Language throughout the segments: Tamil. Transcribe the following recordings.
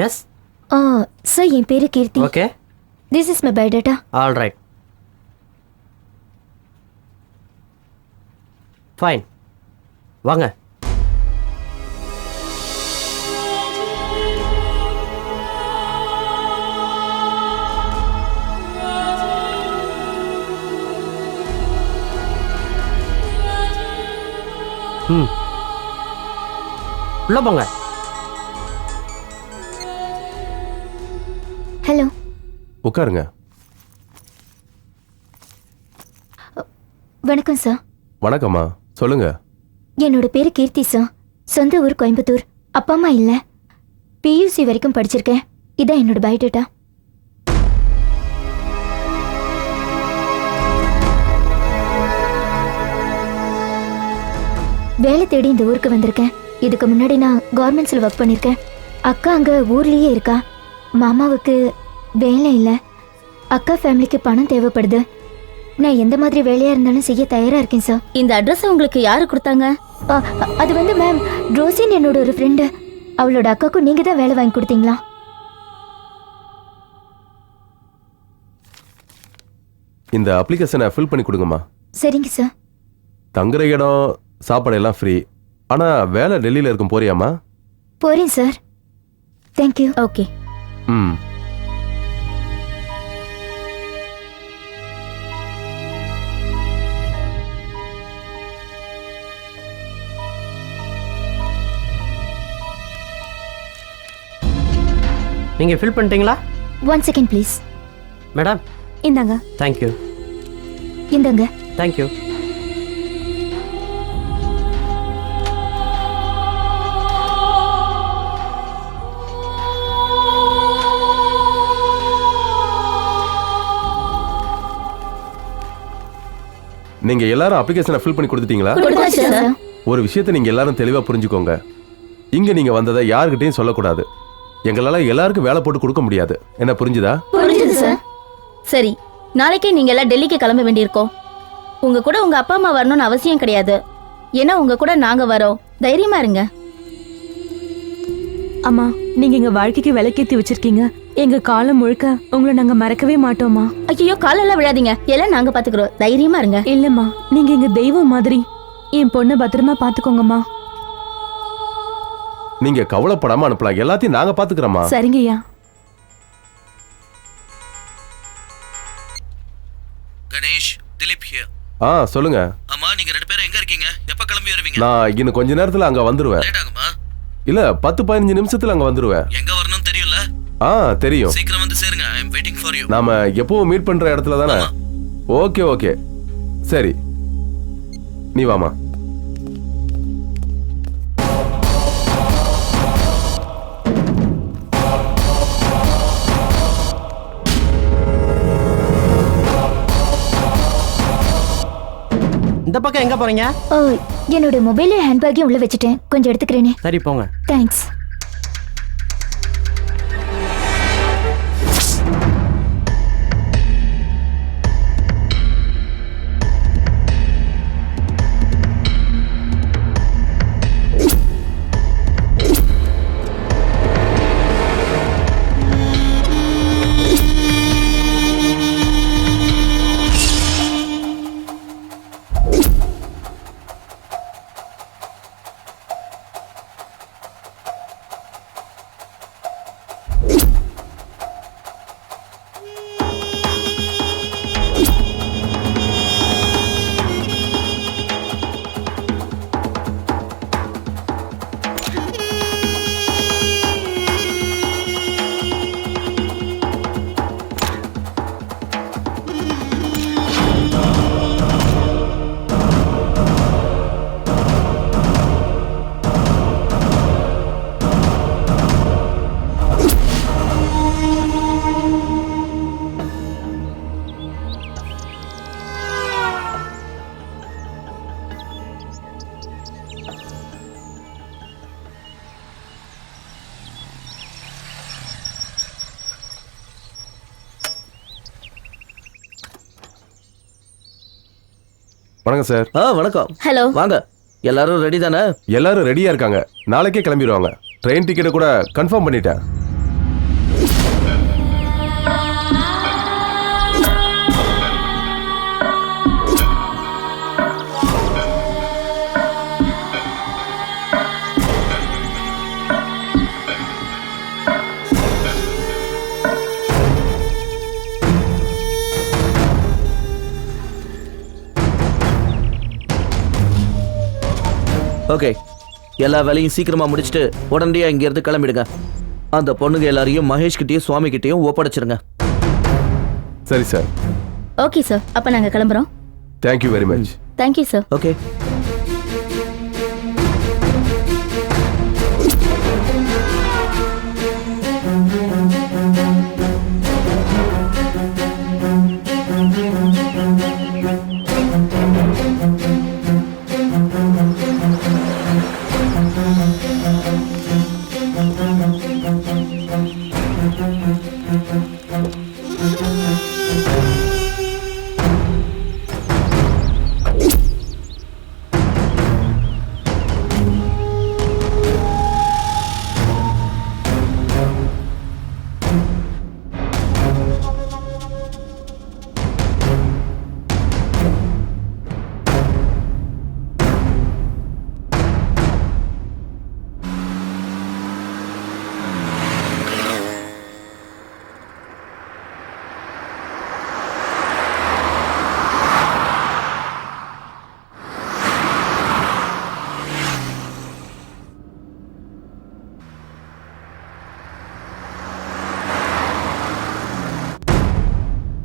எஸ். சார் என் பேரு Keerthi. Okay. This is my biodata. All right. Fine, வாங்க. உள்ள போங்க. ஹலோ. உட்காருங்க. வணக்கம் சார். வணக்கம்மா, சொல்லுங்க. என்னோட பேரு கீர்த்தி சார். சொந்த ஊர் கோயம்புத்தூர். அப்பா அம்மா இல்லை. பியூசி வரைக்கும் படிச்சிருக்கேன். இதான் என்னோட பயோடேட்டா. வேலை தேடி இந்த ஊருக்கு வந்திருக்கேன். இதுக்கு முன்னாடி நான் கவர்மெண்ட்ஸில் ஒர்க் பண்ணியிருக்கேன். அக்கா அங்கே ஊர்லேயே இருக்கா. மாமாவுக்கு வேலை இல்லை. அக்கா ஃபேமிலிக்கு பணம் தேவைப்படுது. நான் எந்த மாதிரி வேலையாக இருந்தாலும் செய்ய தயாராக இருக்கேன் சார். இந்த அட்ரஸ் உங்களுக்கு யாரு கொடுத்தாங்க? அது வந்து மேம், ரோசின் என்னோட ஒரு ஃப்ரெண்டு. அவளோட அக்காவுக்கும் நீங்கள் தான் வேலை வாங்கி கொடுத்தீங்களா? இந்த அப்ளிகேஷனை ஃபில் பண்ணி கொடுங்கம்மா. சரிங்க சார். தங்குற இடம், சாப்பாடு எல்லாம் ஃப்ரீ. ஆனால் வேலை டெல்லியில் இருக்கும், போறியாம்மா? போறேன் சார். தேங்க்யூ. ஓகே. ம். நீங்கள் ஃபில் பண்ணிட்டீங்களா? 1 செகண்ட் ப்ளீஸ். மேடம் இந்தாங்க. தேங்க்யூ. இந்தாங்க. தேங்க்யூ. நீங்க எல்லாரும் அப்ளிகேஷனை ஃபில் பண்ணி கொடுத்துட்டீங்களா? கொடுத்தாச்சு சார். ஒரு விஷயத்தை நீங்க எல்லாரும் தெளிவா புரிஞ்சுக்கோங்க. இங்க நீங்க வந்ததை யாருக்கிட்டையும் சொல்லக்கூடாது. எங்களால எல்லாருக்கும் வேலை போட்டு கொடுக்க முடியாது. என்ன புரிஞ்சுதா? புரிஞ்சுது சார். சரி, நாளைக்கே நீங்க எல்லாம் டெல்லிக்கு கிளம்ப வேண்டியிருக்கோம். உங்க கூட உங்க அப்பா அம்மா வரணும்னு அவசியம் கிடையாது. ஏன்னா உங்க கூட நாங்க வரோம். தைரியமா இருங்க. அம்மா, நீங்க எங்க வாழ்க்கைக்கு விலைக்கேத்தி வச்சிருக்கீங்க. எங்க காலம் முழுக்க உங்களை நாங்க மறக்கவே மாட்டோம்மா. ஐயோ, காலெல்லாம் விழாதீங்க. எல்லாம் நாங்க பாத்துக்கிறோம். தைரியமா இருங்க. இல்லம்மா, நீங்க எங்க தெய்வம் மாதிரி. என் பொண்ணை பத்திரமா பாத்துக்கோங்கம்மா. நீங்க கவலைப்படாம அனுப்பலாம். எல்லாத்தையும் நாங்க பாத்துக்கிறோமா. சரிங்கய்யா. கணேஷ், திலீப் ஹியர். சொல்லுங்க. ஆமா, நீங்க ரெண்டு பேரும் எங்க இருக்கீங்க? எப்ப கிளம்பி வருவீங்க? நான் இன்னும் கொஞ்ச நேரத்துல அங்க வந்துருவேன். லேட் ஆகுமா? இல்ல, 10-15 நிமிஷத்துல அங்க வந்துருவேன். எங்க வரணும் தெரியும்ல? தெரியும். சீக்கிரம் வந்து சேருங்க. ஐ அம் வெயிட்டிங் ஃபார் யூ. நாம எப்பவும் மீட் பண்ற இடத்துல தானே? ஓகே ஓகே, சரி, நீ வாமா. இந்த பக்கம் எங்கே போகிறீங்க? என்னோட மொபைலே ஹேண்ட்பேக்கையும் உள்ள வச்சுட்டேன். கொஞ்சம் எடுத்துக்கிறேனே. சரி, போங்க. தேங்க்ஸ். வணக்கம் சார். வணக்கம். ஹலோ. வாங்க. எல்லாரும் ரெடி தானே? எல்லாரும் ரெடியா இருக்காங்க. நாளைக்கே கிளம்பிடுவாங்க. ட்ரெயின் டிக்கெட்டை கூட கன்ஃபார்ம் பண்ணிட்டேன். ஓகே, எல்லா வேலையும் சீக்கிரமா முடிச்சுட்டு உடனடியா இங்க இருந்து கிளம்பிடுங்க. அந்த பொண்ணுங்க எல்லாரையும் மகேஷ் கிட்டயும் சுவாமி கிட்டயும் ஒப்படைச்சிருங்க. சரி சார். ஓகே சார், அப்ப நாங்க கிளம்புறோம். Thank you very much. Thank you sir. Okay.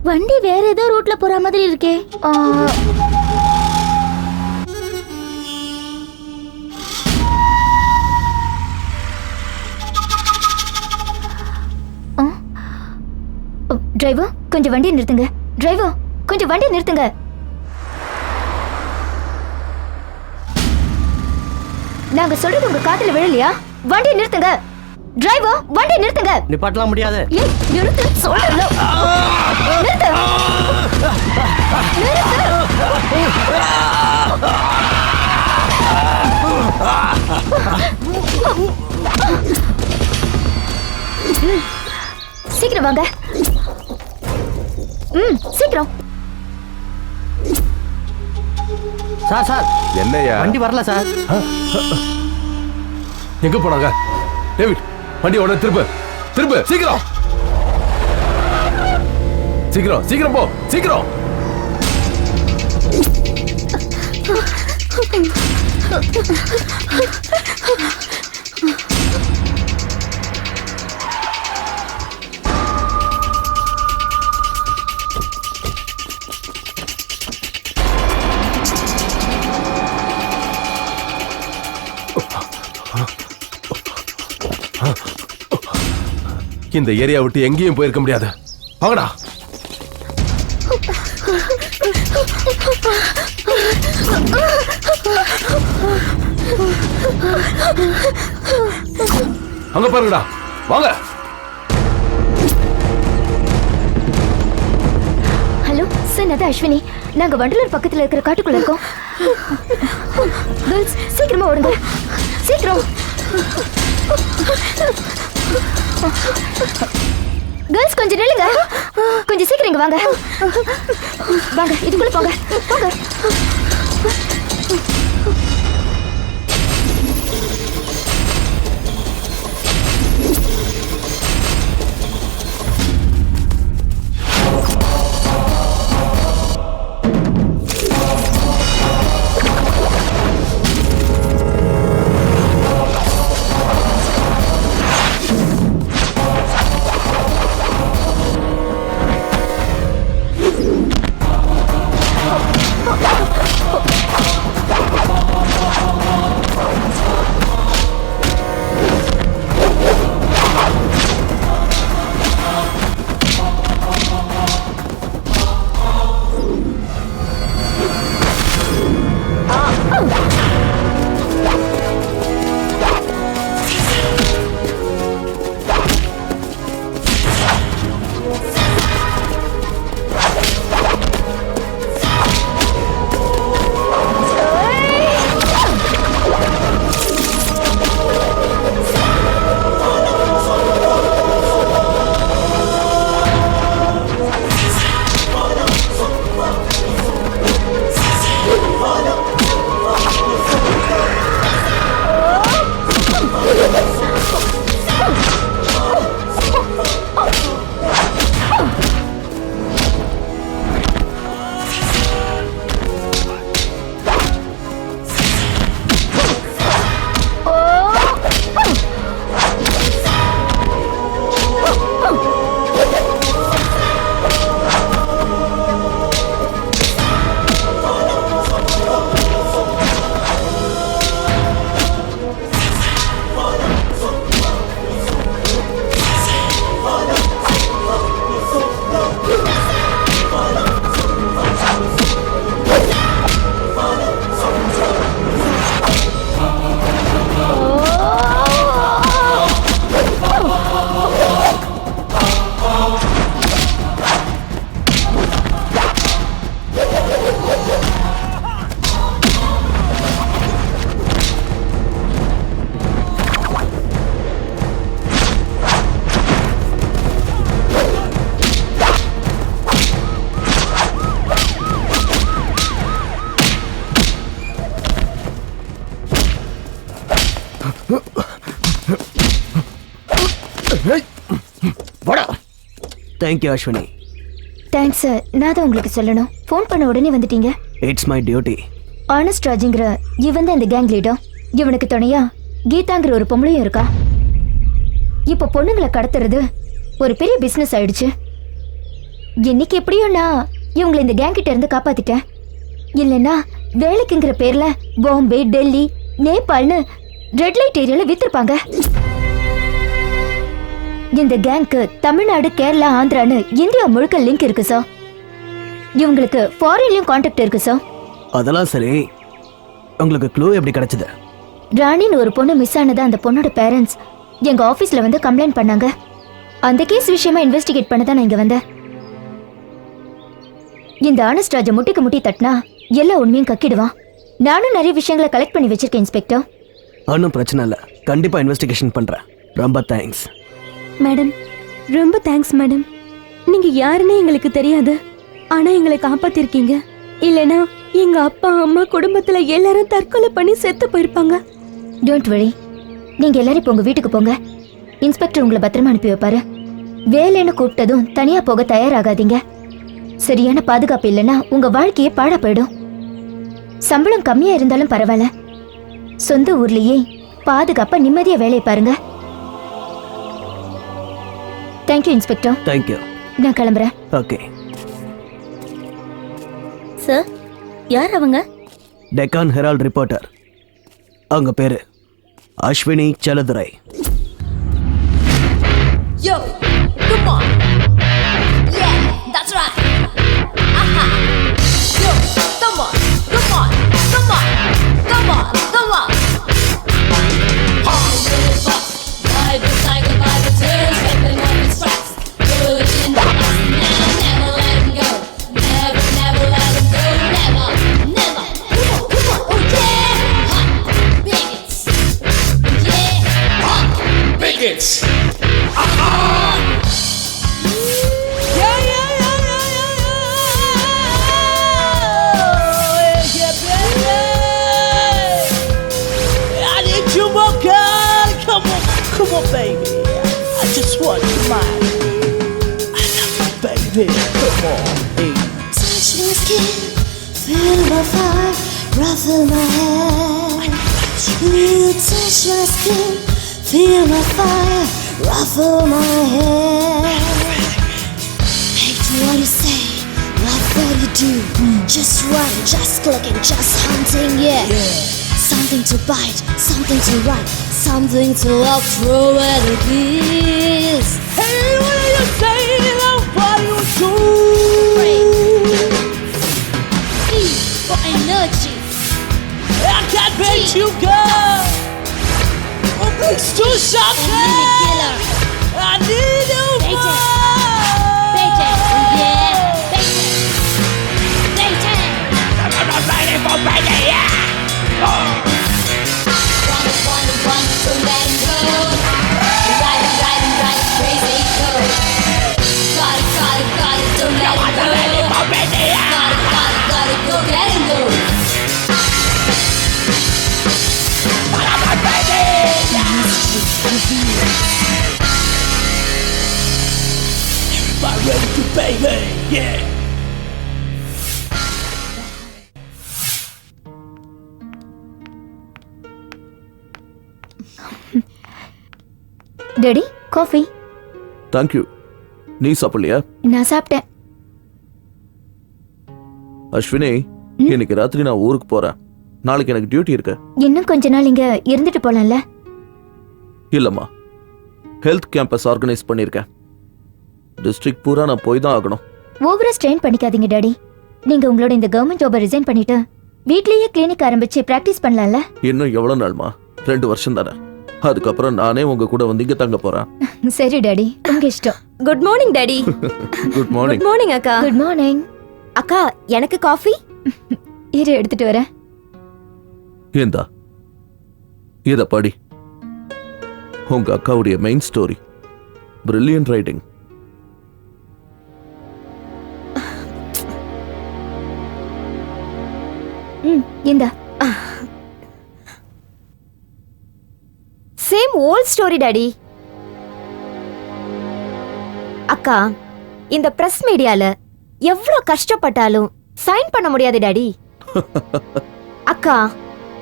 வண்டி வேற ஏதோ ரூட்ல போற மாதிரி இருக்கே. டிரைவர் கொஞ்சம் வண்டி நிறுத்துங்க. டிரைவர் கொஞ்சம் வண்டி நிறுத்துங்க. நாங்க சொல்றது உங்க காதுல விழலையா? வண்டி நிறுத்துங்க. டிரைவர் வண்டி நிறுத்துங்க. நிப்பாட்டலாம் முடியாது. ஏய் நிறுத்து சொல்றல. நிறுத்து. சீக்கிரம் வாங்க. சீக்கிரம். சார் சார் என்னையா? வண்டி வரல சார். எங்க போனாங்க? டேவிட், வண்டி உடனே திருப்பு திருப்பு, சீக்கிரம் சீக்கிரம் சீக்கிரம் போ, சீக்கிரம். இந்த ஏரியா விட்டு எங்கேயும் போயிருக்க முடியாது. வாங்கடா. அங்க பாருங்கடா, வாங்க. ஹலோ சார், நான் அஸ்வினி. நாங்க வண்டலூர் பக்கத்துல இருக்கிற காட்டுக்குள்ள இருக்கோம். கேர்ள்ஸ் சீக்கிரமா ஓடுங்க, சீக்கிரம். கேர்ள்ஸ் கொஞ்சம் நில்லுங்க, கொஞ்சம் சீக்கிரம் இங்க வாங்க. வாங்க இதுக்குள்ள போங்க போங்க. தேங்க்யூ அஸ்வினி. Thanks sir. நான் தான் உங்களுக்கு சொல்லணும். ஃபோன் பண்ண உடனே வந்துட்டீங்க. It's my duty. ஆனஸ்ட் ராஜுங்கிற இவன் தான் இந்த கேங் லீடர். இவனுக்கு துணையா கீதாங்கிற ஒரு பொம்பளையும் இருக்கா. இப்போ பொண்ணுங்களை கடத்துறது ஒரு பெரிய பிசினஸ் ஆயிடுச்சு. இன்னைக்கு எப்படியோ நான் இவங்களை இந்த கேங் கிட்ட இருந்து காப்பாத்திட்டேன். இல்லைன்னா வேலைக்குங்கிற பேர்ல பாம்பே, டெல்லி, நேபாள்னு ரெட் லைட் ஏரியால வித்திருப்பாங்க. இந்த கேங்க்கு தமிழ்நாடு, கேரளா, ஆந்திரான்னு இந்தியா முழுக்க லிங்க் இருக்கு சார். இவங்களுக்கு ஃபாரின்லயும் கான்டாக்ட் இருக்கு சார். அதெல்லாம் சரி, உங்களுக்கு க்ளூ எப்படி கிடைச்சது? ராணின்னு ஒரு பொண்ணு மிஸ் ஆனதா அந்த பொண்ணோட பேரண்ட்ஸ் எங்க ஆபீஸ்ல வந்து கம்ப்ளைண்ட் பண்ணாங்க. அந்த கேஸ் விஷயமா இன்வெஸ்டிகேட் பண்ண தான் நான் இங்க வந்தேன். இந்த ஆனஸ்ட் ராஜை முட்டிக்கு முட்டி தட்டினா எல்லா உண்மையும் கக்கிடுவான். நானும் நிறைய விஷயங்களை கலெக்ட் பண்ணி வச்சிருக்கேன் இன்ஸ்பெக்டர். ஒன்றும் பிரச்சனை இல்லை, கண்டிப்பாக இன்வெஸ்டிகேஷன் பண்ணுறேன். ரொம்ப தேங்க்ஸ் மேடம். ரொம்ப தேங்க்ஸ் மேடம். நீங்க யாருன்னே எங்களுக்கு தெரியாது, ஆனா எங்களை காப்பாத்திருக்கீங்க. இல்லனா எங்க அப்பா அம்மா குடும்பத்துல எல்லாரும் தற்கொலை பண்ணி செத்து போயிருப்பாங்க. டோன்ட் வரி, நீங்க எல்லாரும் இப்போ உங்க வீட்டுக்கு போங்க. இன்ஸ்பெக்டர் உங்களை பத்திரமா அனுப்பி வைப்பாரு. வேலைன்னு கூப்பிட்டதும் தனியா போக தயாராகாதீங்க. சரியான பாதுகாப்பு இல்லைன்னா உங்க வாழ்க்கையே பாழா போயிடும். சம்பளம் கம்மியா இருந்தாலும் பரவாயில்ல, சொந்த ஊர்லயே பாதுகாப்பா நிம்மதியா வேலையை பாருங்க. Thank you inspector. தேங்க்யூ. நான் கிளம்புறேன். ஓகே. சார், யார் அவங்க? Deccan Herald reporter. அவங்க பேரு Ashwini Chelladurai. Yo, come on. Yeah, that's right. Aha. Yo, come on, come on, come on, come on, come on. Little fox, ride the tiger by the tail, stepping on its tracks. Put it in the box, never let him go. Never, never let him go. Never, never. Come on, oh yeah. Hot bigots. Yeah, hot bigots. Come on, baby. I just want your mind. I love you, baby. Come on, baby. Touch my skin, feel my fire, ruffle my hair. You touch my skin, feel my fire, ruffle my hair. Hate what you say, love what you do. Just running, just clicking, just hunting, yeah. Something to bite, something to write, something to love, throw at a kiss. Hey, what are you saying? What are you doing? E for energy. I can't bet you, girl. Oh, it's too shocking. Killer. I need you Bacon. more. Bacon, yeah, bacon. Bacon. I'm ready for bacon, yeah. Run, don't let him go. Ride, crazy go. Got it, don't let him go. Got it, go, let him go. Everybody ready to baby, yeah. Daddy, coffee. Thank you. நீ சாப்பிடலையா? நான் சாப்பிட்டேன். அஸ்வினி, இன்னைக்கு ராத்திரி நான் ஊருக்கு போறேன். நாளைக்கு எனக்கு டியூட்டி இருக்கு. இன்னும் கொஞ்ச நாள் இங்க இருந்துட்டு போலாம்ல? இல்லம்மா, ஹெல்த் கேம்பஸ் ஆர்கனைஸ் பண்ணியிருக்கேன். டிஸ்ட்ரிக்ட் பூரா நான் போய் தான் ஆகணும். ஓவரா ஸ்ட்ரெயின் பண்ணிக்காதீங்க டாடி. நீங்க உங்களோட இந்த கவர்மெண்ட் ஜாபை ரிசைன் பண்ணிட்டு வீட்லயே கிளினிக் ஆரம்பிச்சு பிராக்டிஸ் பண்ணலாம்ல? இன்னும் எவ்வளவு நாள்மா? 2 வருஷம் தானே. அதுக்கப்புறம் நானே உங்க கூட வந்து இங்க தங்க போறேன். சரி டாடி, உங்க இஷ்டம். Good morning daddy. Good morning. Good morning அக்கா. Good morning. அக்கா, எனக்கு காஃபி. இரு, எடுத்துட்டு வரேன். ஏந்தா, இத படி. உங்க அக்காவுடைய மெயின் ஸ்டோரி. Brilliant writing. இந்தா. Same old story daddy. அக்கா, இந்த பிரஸ் மீடியால எவ்வளவு கஷ்டப்பட்டாலும் சைன் பண்ண முடியாது டாடி. அக்கா,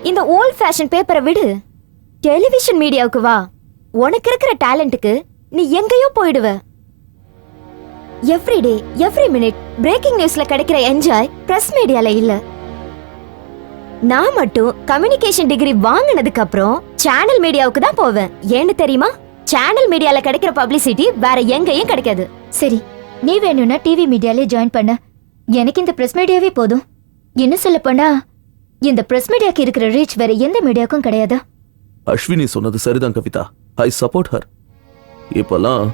இந்த ஓல்ட் ஃபேஷன் பேப்பரை விடு, டெலிவிஷன் மீடியாவுக்கு வா. உனக்கு இருக்கிற டேலண்ட்டுக்கு நீ எங்கேயோ போயிடுவ. Every day every minute breaking நியூஸ்ல கிடைக்கிற என்ஜாய் பிரஸ் மீடியால இல்ல. நான் மட்டும் கம்யூனிகேஷன் டிகிரி வாங்கினதுக்கு அப்புறம் சேனல் மீடியாவுக்கு தான் போவேன். ஏன்னு தெரியுமா? சேனல் மீடியால கிடைக்கிற பப்ளிசிட்டி வேற எங்கேயும் கிடைக்காது. சரி, நீ வேணும்னா டிவி மீடியாலே ஜாயின் பண்ண. எனக்கு இந்த பிரஸ் மீடியாவே போதும். என்ன சொல்ல போனா இந்த பிரஸ் மீடியாக்கு இருக்கிற ரீச் வேற எந்த மீடியாவுக்கும் கிடையாது. அஸ்வினி சொன்னது சரிதான் கவிதா. I support her. இப்பெல்லாம்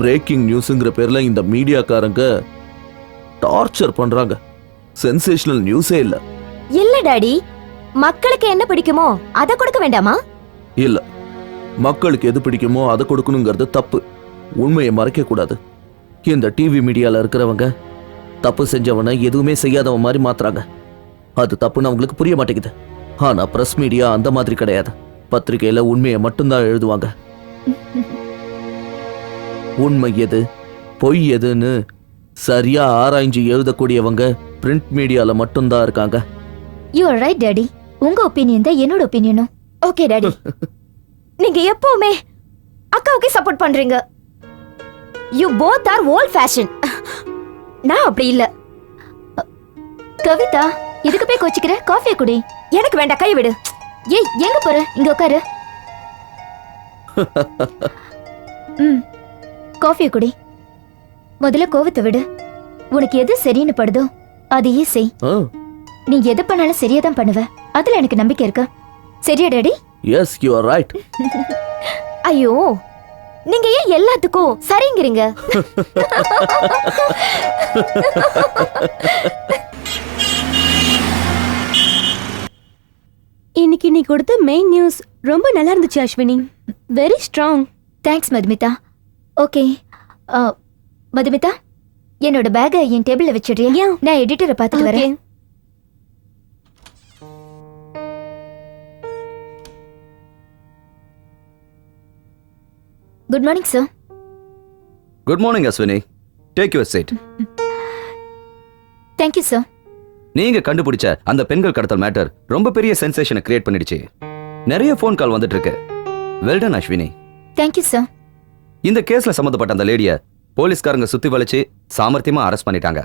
பிரேக்கிங் நியூஸ்ங்கிற பேர்ல இந்த மீடியாக்காரங்க டார்ச்சர் பண்றாங்க. சென்சேஷனல் நியூஸே இல்ல. இல்ல டாடி, மக்களுக்கு என்ன பிடிக்குமோ அதை கொடுக்க வேண்டாமா? இல்ல, மக்களுக்கு எது பிடிக்குமோ அதை கொடுக்கணுங்கிறது தப்பு. உண்மையை மறைக்க கூடாது. இந்த டிவி மீடியால இருக்கிறவங்க தப்பு செஞ்சவனை எதுவுமே செய்யாதவன் மாதிரி மாத்துறாங்க. அது தப்புன்னு அவங்களுக்கு புரிய மாட்டேங்குது. ஆனா பிரஸ் மீடியா அந்த மாதிரி கிடையாது. பத்திரிகையில உண்மையை மட்டும்தான் எழுதுவாங்க. உண்மை எது பொய் எதுன்னு சரியா ஆராய்ஞ்சு எழுதக்கூடியவங்க பிரிண்ட் மீடியால மட்டும்தான் இருக்காங்க. You are right daddy. உங்க ஒப்பீனியன் தான் என்னோட ஒப்பீனியனும். Okay daddy. நீங்க எப்பவுமே அக்காவுக்கு சப்போர்ட் பண்றீங்க. You both are volt fashion. நான் அப்படி இல்ல. கவிதா, இதுக்கு போய் கோச்சிக்கிற? காஃபியை குடி. எனக்கு வேண்டாம், கை விடு. ஏய், எங்க போற? இங்க உட்காரு. காஃபியை குடி. முதல்ல கோவத்தை விடு. உனக்கு எது சரின்னு படுதோ அதையே செய். நீ எது பண்ணாலும் சரியா தான் பண்ணுவ. அதுல எனக்கு நம்பிக்கை இருக்கு. சரியா daddy? Yes, you are right. ஐயோ, நீங்க ஏன் எல்லாத்துக்கும் சரிங்கிறீங்க? இன்னைக்கு நீ கொடுத்த மெயின் நியூஸ் ரொம்ப நல்லா இருந்துச்சு Ashwini. Very strong. Thanks Madhumitha. Okay Madhumitha, என்னோட பேக்கை என் டேபிள்ல வச்சிடுறியா? நான் எடிட்டரை பார்த்துட்டு வரேன். Good morning sir. Good morning Ashwini. Take your seat. Thank you sir. நீங்க கண்டுபிடிச்ச அந்த பெண்கள் கடத்தல் மேட்டர் ரொம்ப பெரிய சென்சேஷனை கிரியேட் பண்ணிடுச்சு. நிறைய ஃபோன் கால் வந்துட்டு இருக்கு. Well done Ashwini. Thank you sir. இந்த கேஸ்ல சம்பந்தப்பட்ட அந்த லேடிய போலீஸ்காரங்க சுத்தி வளைச்சு சாமர்த்தியமா அரெஸ்ட் பண்ணிட்டாங்க.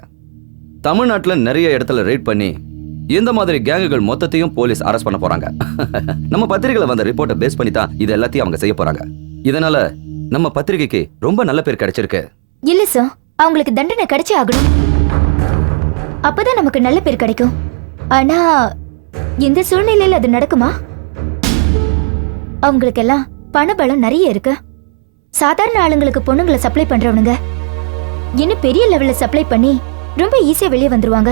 தமிழ்நாட்டுல நிறைய இடத்துல ரெய்ட் பண்ணி இந்த மாதிரி கேங்குகள் மொத்தத்தையும் போலீஸ் அரெஸ்ட் பண்ண போறாங்க. நம்ம பத்திரிகையில வந்த ரிப்போர்ட்டை பேஸ் பண்ணி தான் இது எல்லாத்தையும் அவங்க செய்ய போறாங்க. இதனால நம்ம பத்திரிகைக்கு ரொம்ப நல்ல பேர் கிடைச்சிருக்கு. இல்ல சார், அவங்களுக்கு தண்டனை கிடைச்சே ஆகணும். அப்பதான் நமக்கு நல்ல பேர் கிடைக்கும். ஆனா இந்த சூழ்நிலையில அது நடக்குமா? அவங்களுக்கெல்லாம் பணபலம் நிறைய இருக்கு. சாதாரண ஆளுங்களுக்கு பொண்ணுங்களை சப்ளை பண்றவனுங்க இன்னும் பெரிய லெவல்ல சப்ளை பண்ணி ரொம்ப ஈஸியா வெளியே வந்துருவாங்க.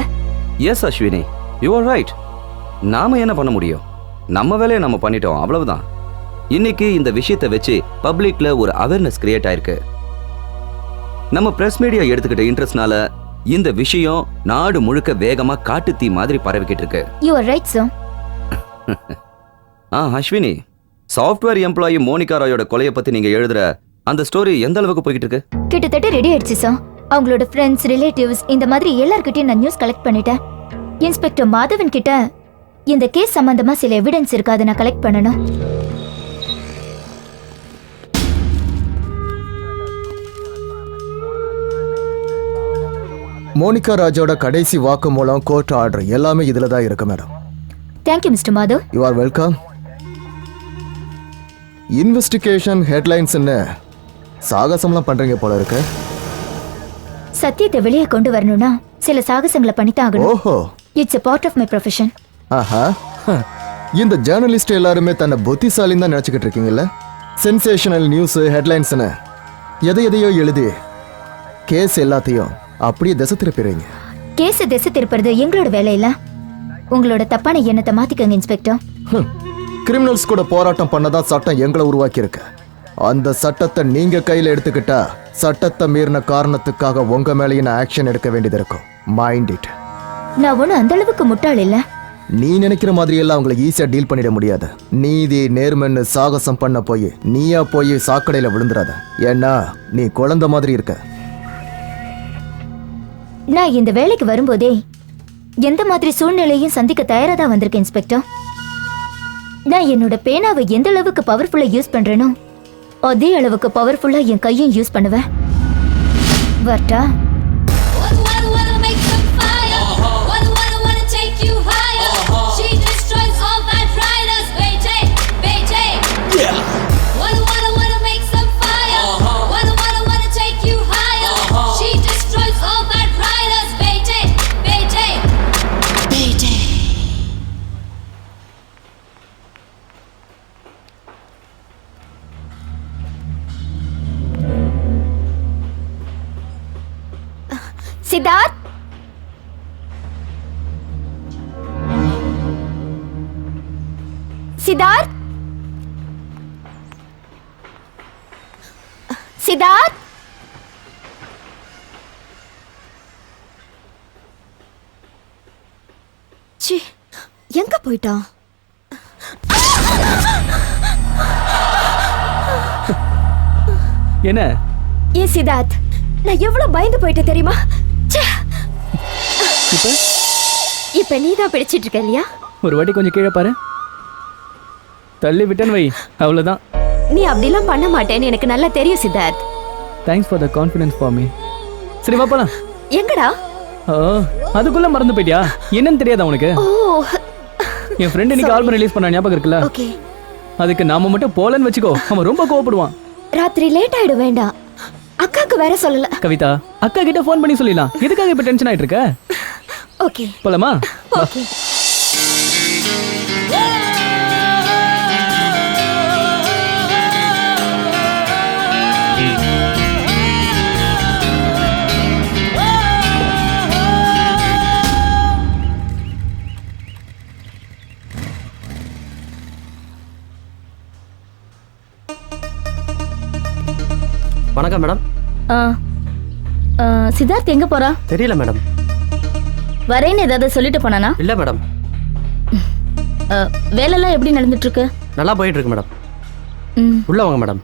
Yes Ashwini, you are right. நாம என்ன பண்ண முடியும்? நம்ம வேலையை நம்ம பண்ணிட்டோம், அவ்வளவுதான். இன்னைக்கு இந்த விஷயத்தை வச்சு பப்ளிக்ல ஒரு அவேர்னஸ் கிரியேட் ஆயிருக்கு. நம்ம பிரஸ் மீடியா எடுத்துக்கிட்ட இன்ட்ரெஸ்ட்னால இந்த விஷயம் நாடு முழுக்க வேகமா காட்டு தீ மாதிரி பரவிக்கிட்டு இருக்கு. You are right sir. Ashwini, software employee Monica ராயோட கொலையை பத்தி நீங்க எழுதுற அந்த ஸ்டோரி எந்த அளவுக்கு போயிட்டு இருக்கு? கிட்டத்தட்ட ரெடி ஆயிடுச்சு சார். அவங்களோட ஃப்ரெண்ட்ஸ், ரிலேட்டிவ்ஸ், இந்த மாதிரி எல்லார்கிட்டயும் நான் நியூஸ் கலெக்ட் பண்ணிட்டேன். இன்ஸ்பெக்டர் மாதவன் கிட்ட இந்த கேஸ் சம்பந்தமா சில எவிடன்ஸ் இருக்கு, அதை நான் கலெக்ட் பண்ணணும். மோனிகா ராஜோட கடைசி வாக்கு மூலம் கோர்ட் ஆர்டர் எல்லாமே இதுல தான் இருக்கு madam. Thank you mister Madhav. You are welcome. Investigation ஹெட்லைன்ஸ்னு சாகசம்லாம் பண்றீங்க போல இருக்கு. சத்தியத்தை வெளியே கொண்டு வரணும்னா சில சாகசங்களை பண்ணித்தான் ஆகணும். ஓஹோ, it's a part of my profession. ஆஹா, இந்த ஜேர்னலிஸ்ட் எல்லாருமே தன்னை புத்திசாலின்னு தான் நினைச்சுக்கிட்டு இருக்கீங்கல்ல. சென்சேஷனல் நியூஸ் ஹெட்லைன்ஸ்னு எதையோ எழுதி கேஸ் எல்லாத்தையும் அப்படியே திசை திருப்பிடுறீங்க. கேஸ் திசை திருப்புறது எங்களோட வேலை இல்ல. உங்களோட தப்பான எண்ணத்தை மாத்திக்கங்க இன்ஸ்பெக்டர். கிரிமினல்ஸ் கூட போராட்டம் பண்ணதான் சட்டம் எங்களை உருவாக்கி இருக்கு. அந்த சட்டத்தை நீங்க கையில எடுத்துக்கிட்டா சட்டத்தை மீறின காரணத்துக்காக உங்க மேலேயே ஆக்ஷன் எடுக்க வேண்டியது இருக்கும். Mind it. நான் ஒன்னும் அந்த அளவுக்கு முட்டாள் இல்ல. நீ நினைக்கிற மாதிரி எல்லாம் அவங்களை ஈஸியா டீல் பண்ணிட முடியாது. நீதி நேர்மைன்னு சாகசம் பண்ண போய் நீயா போய் சாக்கடையில விழுந்துடாத. ஏன்னா நீ குழந்தை மாதிரி இருக்க. நான் இந்த வேலைக்கு வரும்போதே எந்த மாதிரி சூழ்நிலையும் சந்திக்க தயாரா தான் வந்திருக்கேன் இன்ஸ்பெக்டர். நான் என்னோட பேனாவை எந்த அளவுக்கு பவர்ஃபுல்லா யூஸ் பண்றேனோ அதே அளவுக்கு பவர்ஃபுல்லா என் கையும் யூஸ் பண்ணுவேன். வரட்டா? சித்தார்த், சித்தார்த், சித்தார்த். சி, எங்க போயிட்டான்? என்ன ஏன் சித்தார்த், நான் எவ்வளவு பயந்து போயிட்டேன் தெரியுமா? இப்ப இப்ப நீதான் பிடிச்சிட்டு இருக்க இல்லையா? ஒரு வாட்டி கொஞ்சம் கீழே பாரு. தள்ளி விட்டேன்னு வை, அவ்வளோதான். நீ அப்படிலாம் பண்ண மாட்டேன்னு எனக்கு நல்லா தெரியும் Siddharth. Thanks for the confidence for me. சரி வா போலாம். எங்கடா? ஓ, அதுக்குள்ள மறந்து போயிட்டியா? என்னன்னு தெரியாதா உனக்கு? ஓ, என் ஃப்ரெண்ட் இன்னைக்கு ஆல்பம் ரிலீஸ் பண்ண ஞாபகம் இருக்குல்ல? ஓகே. அதுக்கு நாம மட்டும் போலன்னு வச்சுக்கோ, அவன் ரொம்ப கோவப்படுவான். ராத்திரி லேட் ஆயிடும், வேண்டாம். அக்காக்கு வேற சொல்லல. கவிதா, அக்கா கிட்ட ஃபோன் பண்ணி சொல்லிடலாம். எதுக்காக இப்ப டென்ஷன் ஆயிட்டு இருக்க? ஓகே போலாமா? ஓகே. வணக்கம் மேடம். சித்தார்த் எங்க போறா? தெரியல மேடம். வரேன்னு ஏதாவது சொல்லிட்டு போனானா? இல்ல மேடம். வேலைலாம் எப்படி நடந்துட்டு இருக்கு? நல்லா போயிட்டு இருக்கு மேடம். ம். உள்ள வாங்க மேடம்.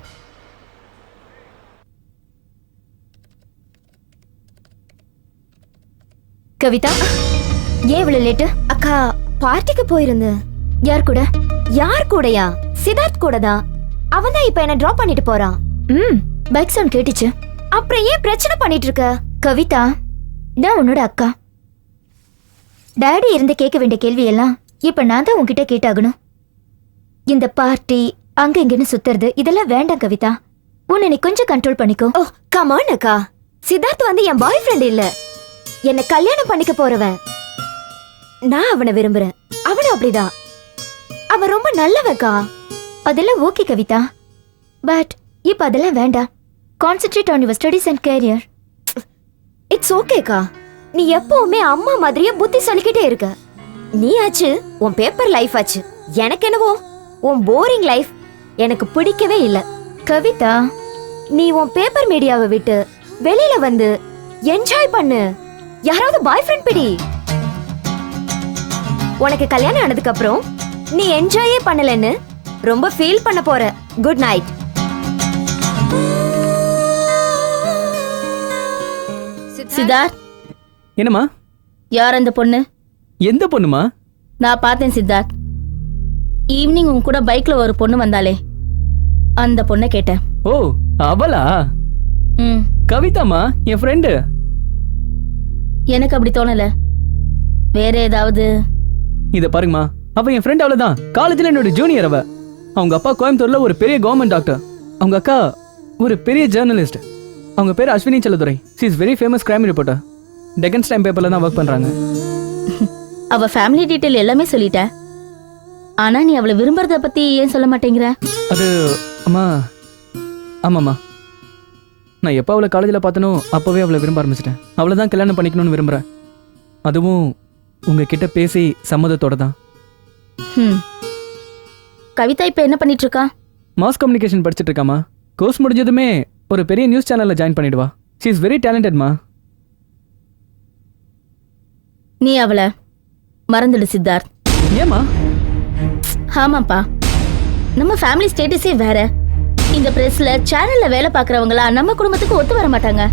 கவிதா, ஏன் இவ்வளவு லேட்டு? அக்கா பார்ட்டிக்கு போயிருந்தேன். யார் கூட? யார் கூடயா? சித்தார்த் கூட தான். அவன் தான் இப்ப என்ன டிராப் பண்ணிட்டு போறான். பைக் சவுண்ட் கேட்டுச்சு. அப்புறம் ஏன் பிரச்சனை பண்ணிட்டு இருக்க? கவிதா, நான் உன்னோட அக்கா. டாடி இருந்து கேட்க வேண்டிய கேள்வி எல்லாம் இப்ப நான் தான் உன்கிட்ட கேட்டாகணும். இந்த பார்ட்டி அங்க இங்கன்னு சுத்துறது இதெல்லாம் வேண்டாம் கவிதா. உன்னை நீ கொஞ்சம் கண்ட்ரோல் பண்ணிக்கோ. ஓ கம் ஆன் அக்கா. சித்தார்த் வந்து என் பாய் ஃப்ரெண்ட் இல்ல, என்ன கல்யாணம் பண்ணிக்க போறவன். நான் அவனை விரும்புறேன். அவனும் அப்படிதான். அவன் ரொம்ப நல்லவக்கா. அதெல்லாம் ஓகே கவிதா, பட் இப்ப அதெல்லாம் வேண்டாம். Concentrate on your studies and carrier. It's ஓகேக்கா. நீ எப்பவுமே அம்மா மாதிரியே புத்தி சொல்லிக்கிட்டே இருக்க. நீ ஆச்சு உன் பேப்பர் லைஃப் ஆச்சு. எனக்கு என்னவோ உன் போரிங் லைஃப் எனக்கு பிடிக்கவே இல்ல. கவிதா, நீ உன் பேப்பர் மீடியாவை விட்டு வெளியில வந்து என்ஜாய் பண்ணு. யாராவது பாய் ஃப்ரெண்ட் பிடி. உனக்கு கல்யாணம் ஆனதுக்கு அப்புறம் நீ என்ஜாயே பண்ணலன்னு ரொம்ப ஃபீல் பண்ண போற. Good night. சித்தார்த், என்னம்மா? யார் அந்த பொண்ணு? எந்த பொண்ணுமா? நான் பார்த்தேன் சித்தார்த். ஈவினிங் உன் கூட பைக்ல ஒரு பொண்ணு வந்தாலே அந்த பொண்ணை கேட்டேன். ஓ, அவளா? ம். கவிதாமா, என் ஃப்ரெண்டு. எனக்கு அப்படி தோணல. வேற ஏதாவது? இத பாருங்கம்மா, அவ என் ஃப்ரெண்ட். அவ்வளவுதான். காலேஜ்ல என்னோட ஜூனியர். அவ அவங்க அப்பா கோயம்புத்தூர்ல ஒரு பெரிய கவர்மெண்ட் டாக்டர். அவங்க அக்கா ஒரு பெரிய ஜேர்னலிஸ்ட். அவங்க பேர் Ashwini Chelladurai. She is very famous crime reporter. Deccan's time பேப்பர்ல தான் ஒர்க் பண்றாங்க. அவ ஃபேமிலி டீடைல் எல்லாமே சொல்லிட்ட. ஆனா நீ அவளை விரும்புறத பத்தி ஏன் சொல்ல மாட்டேங்கிற? அது அம்மா, ஆமாம்மா, நான் எப்போ அவளை காலேஜில் பார்த்தனோ அப்போவே அவளை விரும்ப ஆரம்பிச்சிட்டேன். அவளை தான் கல்யாணம் பண்ணிக்கணும்னு விரும்புகிறேன். அதுவும் உங்ககிட்ட பேசி சம்மதத்தோட தான். கவிதா இப்போ என்ன பண்ணிட்டு இருக்கா? மாஸ் கம்யூனிகேஷன் படிச்சுட்டு இருக்காமா. கோர்ஸ் முடிஞ்சதுமே ஒரு பெரிய நியூஸ் சேனலில் ஜாயின் பண்ணிடுவா. ஷி இஸ் வெரி டேலண்டட்மா. நீ அவளை மறந்துடு சித்தார்த். ஏமா? ஆமாப்பா, நம்ம ஃபேமிலி ஸ்டேட்டஸே வேற. இந்த பிரஸ்ல சேனல்ல வேலை பார்க்கறவங்களா நம்ம குடும்பத்துக்கு ஒத்து வர மாட்டாங்க.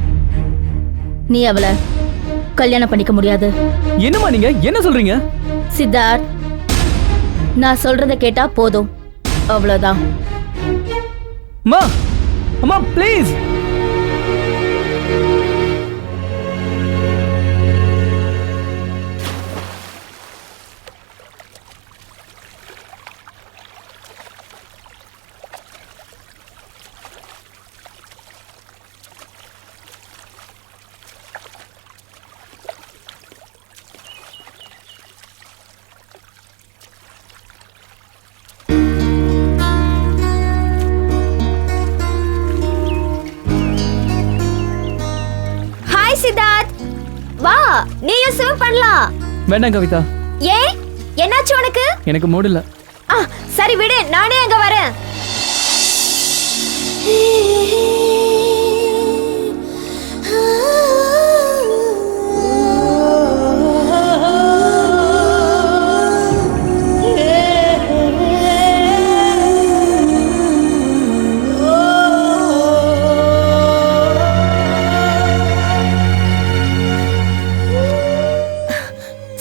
நீ அவளை கல்யாணம் பண்ணிக்க முடியாது. என்னம்மா நீங்க என்ன சொல்றீங்க? சித்தார்த், நான் சொல்றத கேட்டா போதும், அவ்வளவுதான். அம்மா அம்மா ப்ளீஸ். ஹாய் சித்தார்த், வா நீயும் ஸ்விம் பண்ணலாம். வேண்டாம் கவிதா. ஏன், என்னாச்சு உனக்கு? எனக்கு மூடு இல்ல. சரி விடு, நானே அங்க வரேன்.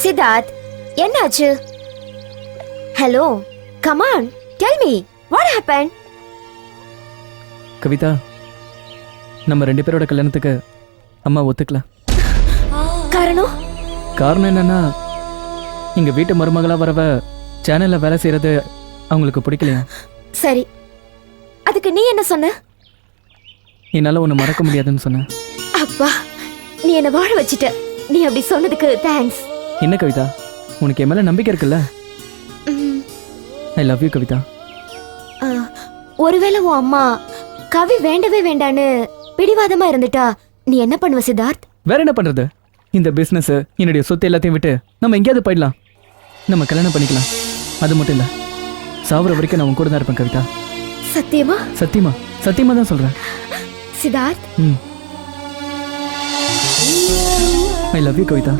சித்தார்த், என்னாச்சு? Hello, come on, tell me what happen? Kavitha, நம்ம 2 பேரோட கல்யாணத்துக்கு அம்மா ஒத்துக்கல. காரணம்? காரணம் என்னன்னா, இங்க வீட்டு மருமகளா வரவ சேனல்ல வேலை செய்யறது அவங்களுக்கு பிடிக்கலையா. சரி, அதுக்கு நீ என்ன சொன்ன? என்னால ஒண்ணு மறக்க முடியாதுன்னு சொன்னேன். அப்பா, நீ என்ன வாழ வச்சிட்ட. நீ அப்படி சொன்னதுக்கு தேங்க்ஸ். என்ன கவிதா, உனக்கு என் மேல நம்பிக்கை இருக்குல்ல? I love you Kavitha. ஒருவேளை உன் அம்மா கவி வேண்டவே வேண்டான்னு பிடிவாதமா இருந்துட்டா நீ என்ன பண்ணுவ சித்தார்த்? வேற என்ன பண்றது? இந்த பிசினஸ், என்னுடைய சொத்து எல்லாத்தையும் விட்டு நம்ம எங்கேயாவது போயிடலாம். நம்ம கல்யாணம் பண்ணிக்கலாம். அது மட்டும் இல்ல, சாவர வரைக்கும் நான் உன் கூட தான் இருப்பேன் கவிதா. சத்தியமா? சத்தியமா, சத்தியமா தான் சொல்றேன் Siddharth. I love you Kavitha.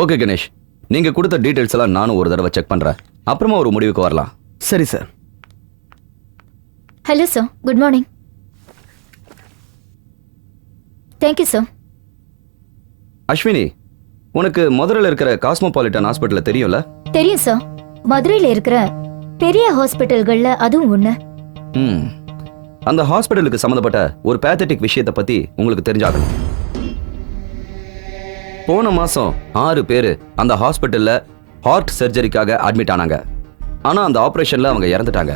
Okay Ganesh, நீங்க கொடுத்த டீடைல்ஸ் எல்லாம் நானும் ஒரு தடவை செக் பண்றேன். அப்புறமா ஒரு முடிவுக்கு வரலாம். சரி sir. Hello sir, good morning. Thank you sir. Ashwini, உனக்கு மதுரையில் இருக்கிற காஸ்மோபாலிட்டன் ஹாஸ்பிட்டல் தெரியும்ல? தெரியும் சார். மதுரையில் இருக்கிற பெரிய ஹாஸ்பிட்டல்கள்ல அதுவும் ஒண்ணு. ம், அந்த ஹாஸ்பிட்டலுக்கு சம்மந்தப்பட்ட ஒரு பேத்தட்டிக் விஷயத்தை பத்தி உங்களுக்கு தெரிஞ்சாகணும். போன மாசம் 6 பேர் அந்த ஹாஸ்பிட்டல்ல ஹார்ட் சர்ஜரிக்காக அட்மிட் ஆனாங்க. ஆனா அந்த ஆபரேஷன்ல அவங்க இறந்துட்டாங்க.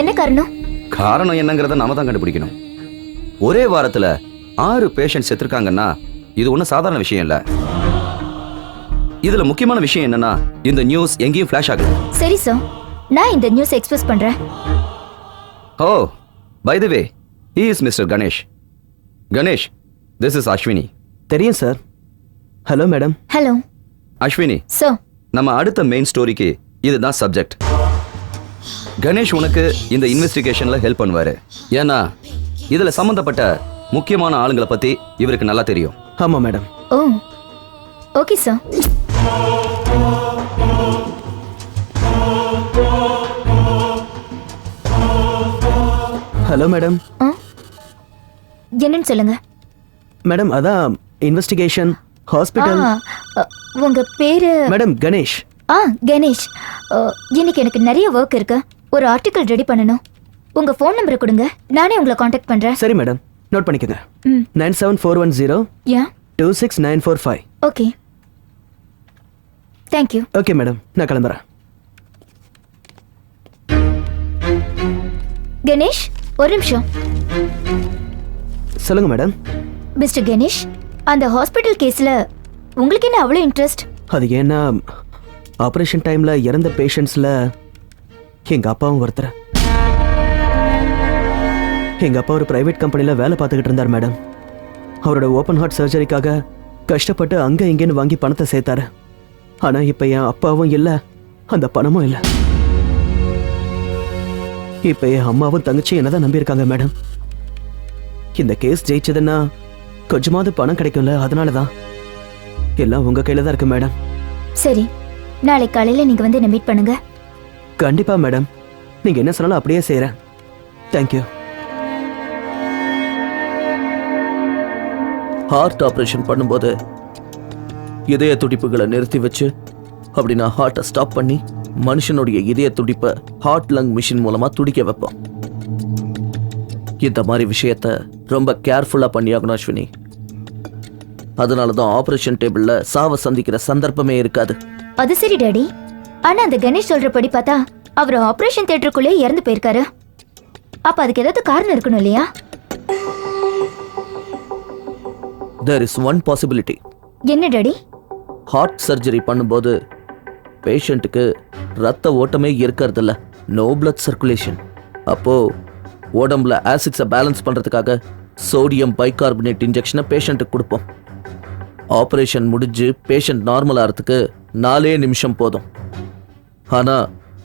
என்ன காரணம்? காரணம் என்னங்கறத நாம தான் கண்டுபிடிக்கணும். ஒரே வாரத்துல 6 பேஷண்ட் செத்துருக்காங்கன்னா இது ஒன்றும் சாதாரண விஷயம் இல்ல. இதுல முக்கியமான விஷயம் என்னன்னா, இந்த நியூஸ் எங்கேயும் ஃபிளாஷ் ஆகல. சரி சார், நான் இந்த நியூஸ் எக்ஸ்பிரஸ் பண்றேன். Oh, by the way, he is mister Ganesh. Ganesh, this is Ashwini. தெரியும் sir. Hello madam. Hello Ashwini, sir. நம்ம அடுத்த மெயின் ஸ்டோரிக்கு இதுதான் சப்ஜெக்ட். கணேஷ் உனக்கு இந்த இன்வெஸ்டிகேஷன்ல ஹெல்ப் பண்ணுவாரு. ஏன்னா இதுல சம்பந்தப்பட்ட முக்கியமான ஆளுங்களை பத்தி இவருக்கு நல்லா தெரியும். ஆமா மேடம். ஓ, ஓகே சார். Hello madam. என்னன்னு சொல்லுங்க. மேடம், அதான் இன்வெஸ்டிகேஷன் ஹாஸ்பிட்டல். உங்க பேரு? மேடம், கணேஷ். கணேஷ். இன்னைக்கு எனக்கு நிறைய ஒர்க் இருக்கு. ஒரு ஆர்டிக்கல் ரெடி பண்ணணும். உங்க ஃபோன் நம்பரை கொடுங்க, நானே உங்களை காண்டாக்ட் பண்றேன். சரி மேடம், நோட் பண்ணிக்கோங்க. 97410 யா 26945. Okay, thank you. ஓகே மேடம், நான் கிளம்புறேன். கணேஷ், ஒரு நிமிஷம். சொல்லுங்க மேடம். மிஸ்டர் கணேஷ், அந்த ஹாஸ்பிட்டல் கேஸ்ல உங்களுக்கு என்ன அவ்வளோ இன்ட்ரெஸ்ட்? அது ஏன்னா ஆப்ரேஷன் டைம்ல இறந்த பேஷண்ட்ஸ்ல எங்க அப்பாவும் ஒருத்தர். எங்க அப்பா ஒரு பிரைவேட் கம்பெனில வேலை பார்த்துக்கிட்டு இருந்தார் மேடம். அவரோட ஓப்பன் ஹார்ட் சர்ஜரிக்காக கஷ்டப்பட்டு அங்க இங்கேன்னு வாங்கி பணத்தை சேர்த்தாரு. ஆனா இப்ப என் அப்பாவும் இல்ல, அந்த பணமும் இல்ல. இப்ப என் அம்மாவும் தங்கச்சி என்னதான் நம்பியிருக்காங்க மேடம். இந்த கேஸ் ஜெயிச்சதுன்னா கொஞ்சமாவது பணம் கிடைக்கும்ல, அதனாலதான். எல்லாம் உங்க கையில தான் இருக்கு மேடம். சரி, நாளை காலையில நீங்க வந்து என்ன மீட் பண்ணுங்க. கண்டிப்பா மேடம், நீங்க என்ன சொன்னாலும் அப்படியே செய்யறேன். தேங்க்யூ. ஹார்ட் ஆப்ரேஷன் பண்ணும்போது இதய துடிப்புகளை நிறுத்தி வச்சு அப்படி நான் ஹார்ட்டை ஸ்டாப் பண்ணி மனுஷனுடைய இதய துடிப்பை ஹார்ட் லங் மிஷின் மூலமா துடிக்க வைப்போம். இந்த மாதிரி விஷயத்த ரொம்ப கேர்ஃபுல்லா பண்ணியாகணும் அஸ்வினி. அதனால தான் ஆபரேஷன் டேபிள்ல சாவை சந்திக்கிற சந்தர்ப்பமே இருக்காது. அது சரி டாடி, ஆனா அந்த கணேஷ் சொல்றபடி பார்த்தா அவர் ஆபரேஷன் தியேட்டருக்குள்ளே இறந்து போயிருக்காரு. அப்ப அதுக்கு ஏதாவது காரணம் இருக்கணும் இல்லையா? There is one possibility. என்ன டாடி? ஹார்ட் சர்ஜரி பண்ணும்போது பேஷண்ட்டுக்கு ரத்த ஓட்டமே இருக்கிறதில்ல, நோ பிளட் சர்க்குலேஷன். அப்போ உடம்புல ஆசிட்ஸை பேலன்ஸ் பண்றதுக்காக சோடியம் பைகார்பனேட் இன்ஜெக்ஷனை பேஷண்ட்டுக்கு கொடுப்போம். ஆப்ரேஷன் முடிஞ்சு பேஷண்ட் நார்மல் ஆகிறதுக்கு 4 நிமிஷம் போதும். ஆனா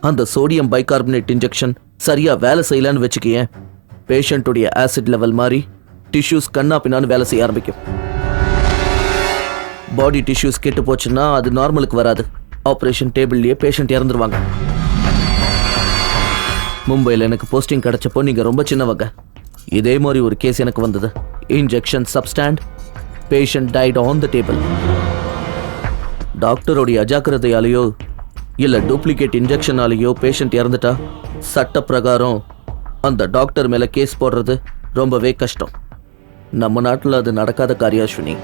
அந்த சோடியம் பைகார்பனேட் இன்ஜெக்ஷன் சரியா வேலை செய்யலன்னு வச்சுக்கேன், பேஷண்ட்டுடைய ஆசிட் லெவல் மாதிரி டிஷ்யூஸ் கண்ணா பின்னான்னு வேலை செய்ய ஆரம்பிக்கும். பாடி டிஷ்யூஸ் கெட்டு போச்சுன்னா அது நார்மலுக்கு வராது. ஆப்ரேஷன் டேபிள்லயே பேஷண்ட் இறந்துருவாங்க. மும்பையில் எனக்கு போஸ்டிங் கிடைச்சப்போ நீங்க ரொம்ப சின்னவங்க. இதே மாதிரி ஒரு கேஸ் எனக்கு வந்தது. Injection substandard, patient died on the table. டாக்டருடைய அஜாக்கிரதையாலேயோ இல்ல டூப்ளிகேட் இன்ஜெக்ஷனாலேயோ பேஷண்ட் இறந்துட்டா சட்ட பிரகாரம் அந்த டாக்டர் மேல கேஸ் போடுறது ரொம்பவே கஷ்டம். நம்ம நாட்டில் அது நடக்காத காரியம் Ashwini.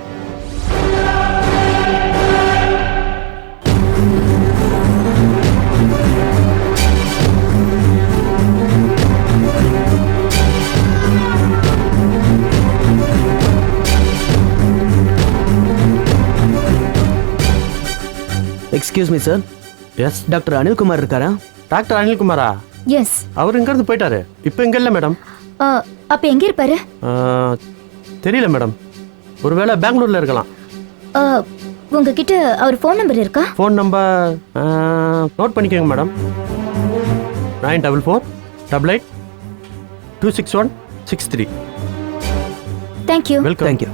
Excuse me sir. Yes. Doctor Anilkumar இருக்காரா? டாக்டர் அனில்குமாரா? எஸ். அவர் இங்கேருந்து போயிட்டாரு, இப்போ இங்கே இல்லை மேடம். அப்ப எங்க இருப்பாரு? தெரியல மேடம், ஒருவேளை பெங்களூர்ல இருக்கலாம். உங்ககிட்ட அவர் ஃபோன் நம்பர் இருக்கா? ஃபோன் நம்பர் நோட் பண்ணிக்கோங்க மேடம். 944888266163. தேங்க்யூ. வெல்கம். தேங்க்யூ.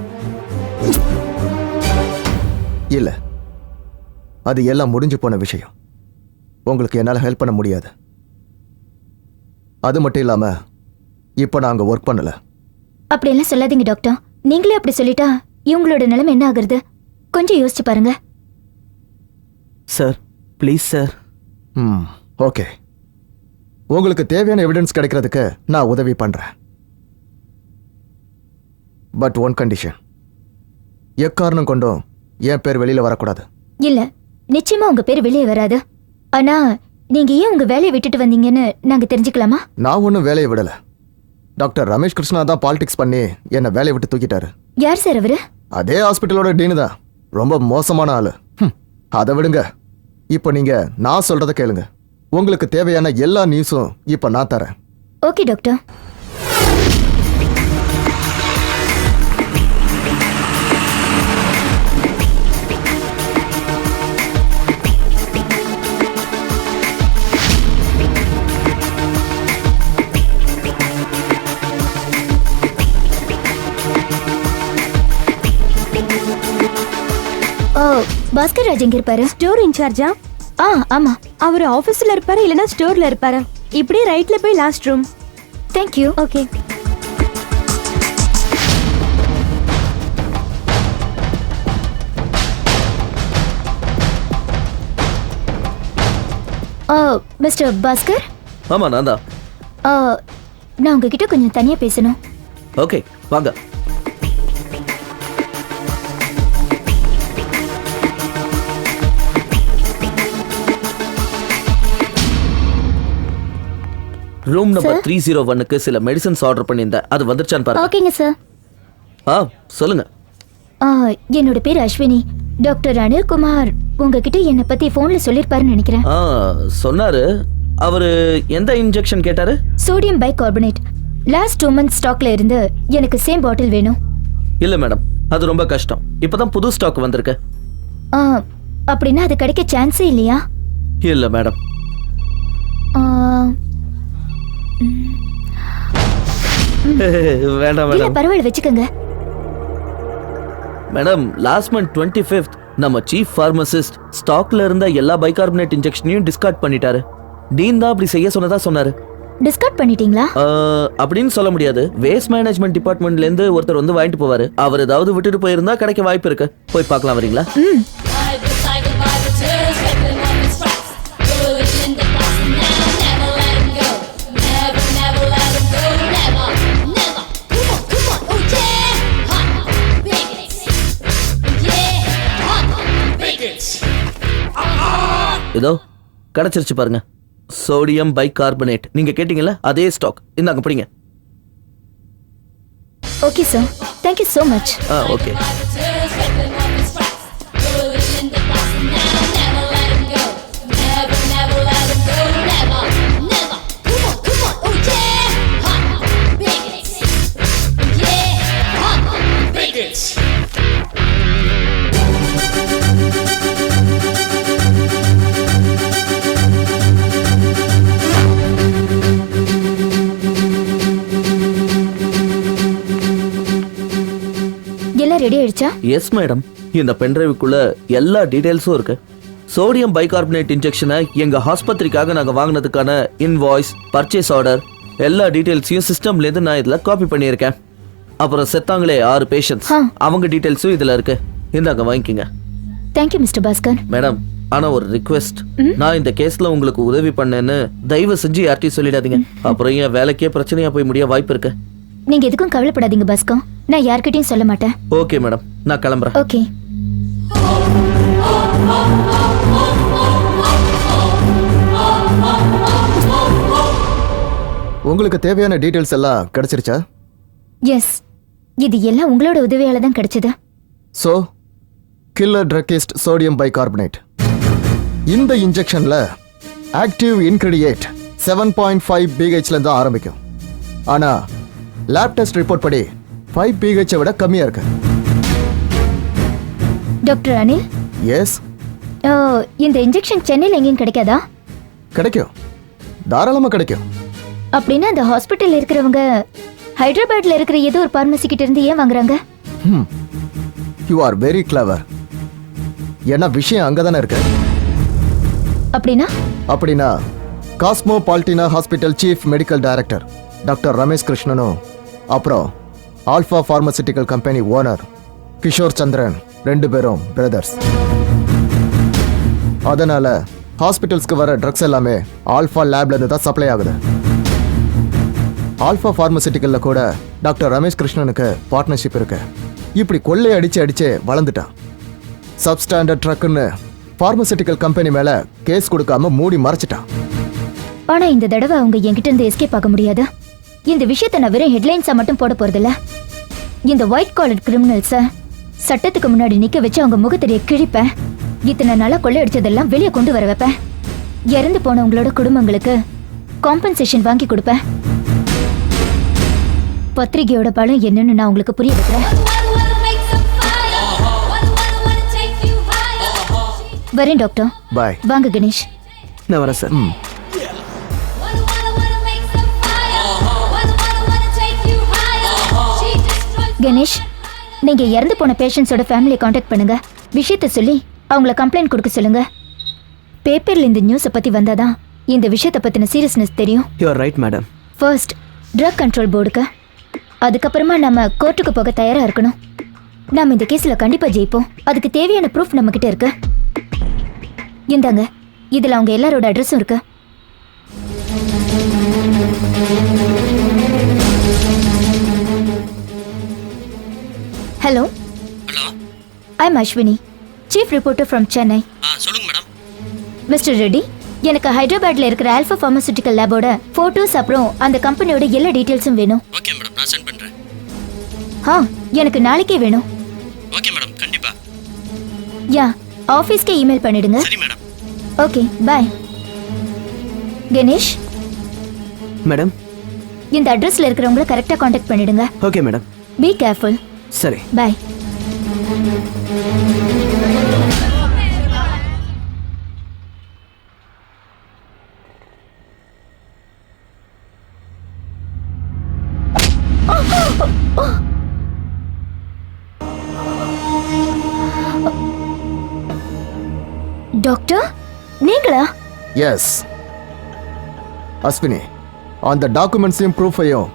இல்ல, அது எல்லாம் முடிஞ்சு போன விஷயம். உங்களுக்கு என்னால் ஹெல்ப் பண்ண முடியாது. அது மட்டும் இல்லாம இப்போ நான் அங்கே ஒர்க் பண்ணல. அப்படியெல்லாம் சொல்லாதீங்க டாக்டர். நீங்களே அப்படி சொல்லிட்டா இவங்களோட நிலைமை என்ன ஆகுறது? கொஞ்சம் யோசிச்சு பாருங்க. Sir please sir. ஓகே, உங்களுக்கு தேவையான எவிடன்ஸ் கிடைக்கிறதுக்கு நான் உதவி பண்றேன். பட் ஒன் கண்டிஷன், எக்காரணம் கொண்டும் என் பேர் வெளியில வரக்கூடாது. இல்ல, நிச்சயமா உங்க பேர் வெளியே வராது. ஆனா நீங்க ஏன் உங்க வேலையை விட்டுட்டு வந்தீங்கன்னு நாங்க தெரிஞ்சுக்கலாமா? நான் ஒன்றும் வேலையை விடல. டாக்டர் ரமேஷ் கிருஷ்ணா தான் பாலிடிக்ஸ் பண்ணி என்னை வேலையை விட்டு தூக்கிட்டாரு. யார் சார் அவரு? அதே ஹாஸ்பிட்டலோட டீனு தான். ரொம்ப மோசமான ஆளு. அதை விடுங்க. இப்போ நீங்க நான் சொல்றத கேளுங்க. உங்களுக்கு தேவையான எல்லா நியூஸும் இப்போ நான் தரேன். Okay doctor. பாஸ்கர் ராஜ் எங்க இருப்பாரு? ஸ்டோர் இன்சார்ஜா? ஆமா. அவர் ஆபீஸ்ல இருப்பாரு இல்லனா ஸ்டோர்ல இருப்பாரு. இப்படியே ரைட்ல போய் last room. Thank you. Okay. Mister Bhaskar. ஆமா நான் தான். நான் உங்ககிட்ட கொஞ்சம் தனியா பேசணும். ஓகே வாங்க. ரூம் நம்பர் 301க்கு சில மெடிசன்ஸ் ஆர்டர் பண்ணியிருந்தேன். அது வந்துருச்சான்னு பாருங்க. ஓகேங்க சார். சொல்லுங்க. என்னோட பேர் அஸ்வினி. டாக்டர் அனில்குமார் உங்ககிட்ட என்னை பத்தி போன்ல சொல்லிருப்பாருன்னு நினைக்கிறேன். சொன்னாரு. அவரு எந்த இன்ஜெக்ஷன் கேட்டாரு? Sodium bicarbonate. லாஸ்ட் 2 months ஸ்டாக்ல இருந்து எனக்கு சேம் பாட்டில் வேணும். இல்ல மேடம், அது ரொம்ப கஷ்டம். இப்பதான் புது ஸ்டாக் வந்திருக்கு. அப்படின்னா அது கிடைக்க சான்ஸே இல்லையா? இல்ல மேடம். வேண்டாம் இல்ல மேடம். பரவாயில்ல, வச்சுக்கோங்க. மேடம், லாஸ்ட் மந்த் 25th நம்ம சீஃப் பார்மசிஸ்ட் ஸ்டாக்ல இருந்த எல்லா பைகார்பனேட் இன்ஜெக்ஷனையும் டிஸ்கார்ட் பண்ணிட்டாரு. டீன் தான் அப்படி செய்ய சொன்னதா சொன்னாரு. டிஸ்கார்ட் பண்ணிட்டீங்களா? அப்படின்னு சொல்ல முடியாது. வேஸ்ட் மேனேஜ்மெண்ட் டிபார்ட்மெண்ட்ல இருந்து ஒருத்தர் வந்து வாங்கிட்டு போவாரு. அவர் ஏதாவது விட்டுட்டு போயிருந்தா கிடைக்க வாய்ப்பு இருக்கு. போய் பார்க்கலாம், வரீங்களா? இதோ கிடைச்சிருச்சு பாருங்க. Sodium bicarbonate. நீங்க கேட்டீங்கல்ல, அதே ஸ்டாக். இந்தாங்க பிடிங்க. Okay sir, thank you so much. Okay. Ready ஆயிடுச்சா? Yes madam. இந்த பென்டிரைவுக்குள்ள எல்லா டீடைல்ஸும் இருக்கு. சோடியம் பைகார்பனேட் இன்ஜெக்ஷனை எங்க ஆஸ்பத்திரிக்காக நாங்க வாங்கினதுக்கான இன்வாய்ஸ், பர்ச்சேஸ் ஆர்டர், எல்லா டீடைல்ஸையும் சிஸ்டம்ல இருந்து நான் இதுல காப்பி பண்ணியிருக்கேன். அப்புறம் செத்தாங்களே 6 பேஷண்ட்ஸ், அவங்க டீடைல்ஸும் இதுல இருக்கு. இந்தாங்க வாங்கிக்கங்க. Thank you mister Bhaskar. Madam, ஆனா ஒரு ரிக்வெஸ்ட். நான் இந்த கேஸ்ல உங்களுக்கு உதவி பண்ணேன்னு தயவு செஞ்சு யார்ட்டையும் சொல்லிடாதீங்க. அப்புறம் என் வேலைக்கே பிரச்சனையா போய் முடிய வாய்ப்பு இருக்கு. நீங்க எதுக்கும் கவலைப்படாதீங்க பாஸ்கர். நான் யார்கிட்டயும் சொல்ல மாட்டேன். ஓகே மேடம், நான் கிளம்புறேன். ஓகே. உங்களுக்கு தேவையான டீடைல்ஸ் எல்லாம் கிடைச்சிருச்சா? எஸ், இது எல்லாம் உங்களோட உதவியால தான் கிடைச்சது. So killer druggist sodium bicarbonate. இந்த இன்ஜெக்ஷன்ல ஆக்டிவ் இன்கிரிடியேட் 7.5 pHல இருந்து ஆரம்பிக்கும். ஆனா லேப் டெஸ்ட் ரிப்போர்ட் படி 5 pH விட கம்மியா இருக்கு. டாக்டர் அனில். எஸ். இந்த இன்ஜெக்ஷன் சென்னையில் எங்கேயும் கிடைக்காதா? கிடைக்கும், தாராளமா கிடைக்கும். அப்படின்னா அந்த ஹாஸ்பிட்டல் இருக்கிறவங்க ஹைதராபாத்ல இருக்கிற ஏதோ ஒரு பார்மசி கிட்ட இருந்து ஏன் வாங்குறாங்க? You are very clever. ஏன்னா விஷயம் அங்கதானே இருக்கு. அப்படின்னா Cosmo Baldina hospital chief medical director doctor Ramesh கிருஷ்ணனும் அப்புறம் alpha pharmaceutical company owner Kishore Chandran 2 பேரும் பிரதர்ஸ். அதனால ஹாஸ்பிட்டல்ஸ்க்கு வர ட்ரக்ஸ் எல்லாமே ஆல்ஃபா லேப்ல இருந்து தான் சப்ளை ஆகுது. ஆல்ஃபா பார்மசிட்டிக்கல்ல கூட டாக்டர் ரமேஷ் கிருஷ்ணனுக்கு பார்ட்னர்ஷிப் இருக்கு. இப்படி கொள்ளை அடிச்சு வளர்ந்துட்டான். சப்ஸ்டாண்டர்ட் ட்ரக்குன்னு பார்மசிட்டிக்கல் கம்பெனி மேல கேஸ் கொடுக்காம மூடி மறைச்சிட்டான். ஆனா இந்த தடவை அவங்க என்கிட்ட இருந்து எஸ்கேப் ஆக முடியாது. இந்த விஷயத்தை நான் வெறும் ஹெட்லைன்ஸா மட்டும் போட போறதில்ல. இந்த ஒயிட் காலர் கிரிமினல்ஸ சட்டத்துக்கு முன்னாடி நிக்க வச்சு அவங்க முகத்தடியை கிழிப்பேன். இத்தனை நாளா கொள்ளையடிச்சதெல்லாம் வெளியே கொண்டு வர வைப்பேன். இறந்து போனவங்களோட குடும்பங்களுக்கு காம்பன்சேஷன் வாங்கி கொடுப்பேன். பத்திரிகையோட பலம் என்னன்னு நான் உங்களுக்கு புரிய வைக்கிறேன். வரேன் டாக்டர். பாய். வாங்க கணேஷ். நான் வரேன் சார். கணேஷ், நீங்க இறந்து போன பேஷண்ட்ஸோட ஃபேமிலியை காண்டாக்ட் பண்ணுங்க. விஷயத்தை சொல்லி அவங்கள கம்ப்ளைண்ட் கொடுக்க சொல்லுங்க. பேப்பர்ல இந்த நியூஸை பத்தி வந்தாதான் இந்த விஷயத்தை பத்தின சீரியஸ்னஸ் தெரியும். You are right madam. First drug control போர்டுக்கு, அதுக்கப்புறமா நம்ம கோர்ட்டுக்கு போக தயாரா இருக்கணும். நாம இந்த கேஸ்ல கண்டிப்பா ஜெயிப்போம். அதுக்கு தேவையான ப்ரூஃப் நம்ம கிட்ட இருக்கு. இந்தாங்க, இதுல அவங்க எல்லாரோட அட்ரஸும் இருக்கு. Hello, I am Ashwini, chief reporter from Chennai. சொல்லுங்க மேடம். மிஸ்டர் ரெட்டி, எனக்கு ஹைதராபாத்ல இருக்கிற ஆல்ஃபா பார்மசூட்டிக்கல் லேபோட போட்டோஸ் அப்புறம் அந்த கம்பெனியோட எல்லா டீடைல்ஸும் வேணும். ஓகே மேடம், நான் சென்ட் பண்றேன். எனக்கு நாளைக்கே வேணும். ஓகே மேடம், கண்டிப்பா. யா, ஆபீஸ்க்கே இமெயில் பண்ணிடுங்க. சரி madam. Okay, bye. Ganesh madam, இந்த அட்ரஸ்ல இருக்கிறவங்கள கரெக்டா காண்டாக்ட் பண்ணிடுங்க. Okay madam. Be careful. சரி, பை. டாக்டர், நீங்களா? எஸ் அஸ்வினி, அந்த டாக்குமெண்ட்ஸையும் ப்ரூஃபையும்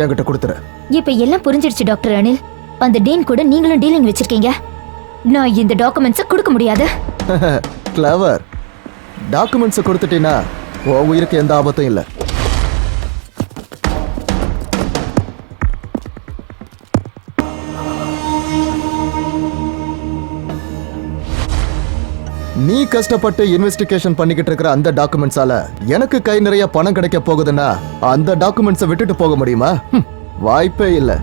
என்கிட்ட கொடுத்துரு. இப்ப எல்லாம் புரிஞ்சிடுச்சு டாக்டர் அனில். அந்த டீன் கூட நீங்களும் டீலிங் வச்சிருக்கீங்க. நான் இந்த டாக்குமெண்ட்ஸை கொடுக்க முடியாது. கிளவர். டாக்குமெண்ட்ஸை கொடுத்துட்டீங்கன்னா உன் உயிருக்கு எந்த ஆபத்தும் இல்லை. நீ கஷ்டப்பட்டு இன்வெஸ்டிகேஷன் பண்ணிக்கிட்டு இருக்கிற அந்த டாக்குமெண்ட்ஸால எனக்கு கை நிறைய பணம் கிடைக்க போகுதுன்னா அந்த டாக்குமெண்ட்ஸை விட்டுட்டு போக முடியுமா? வாய்ப்பே இல்லை.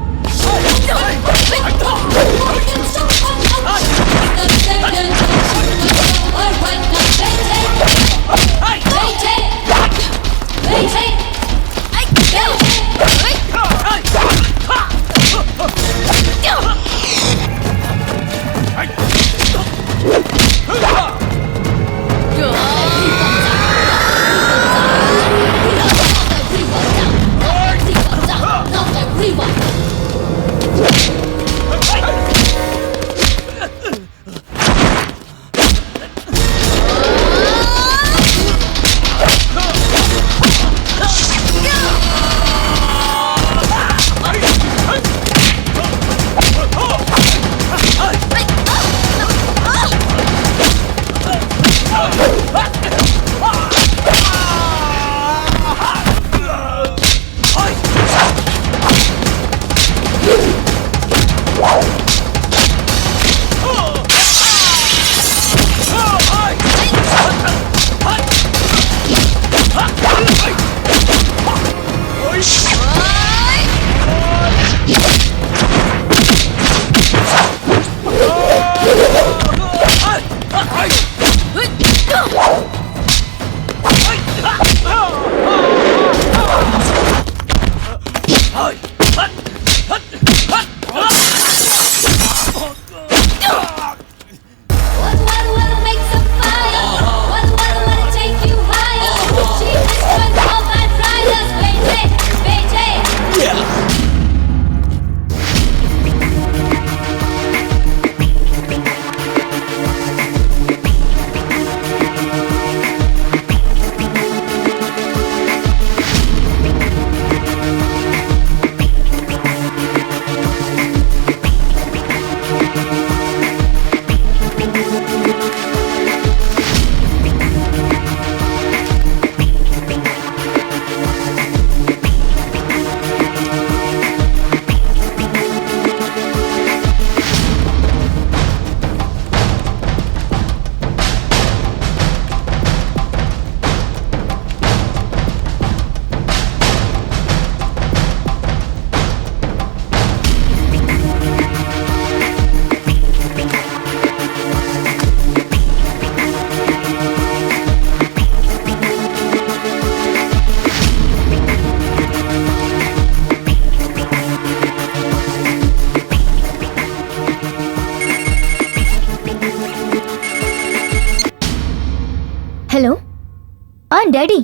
Daddy,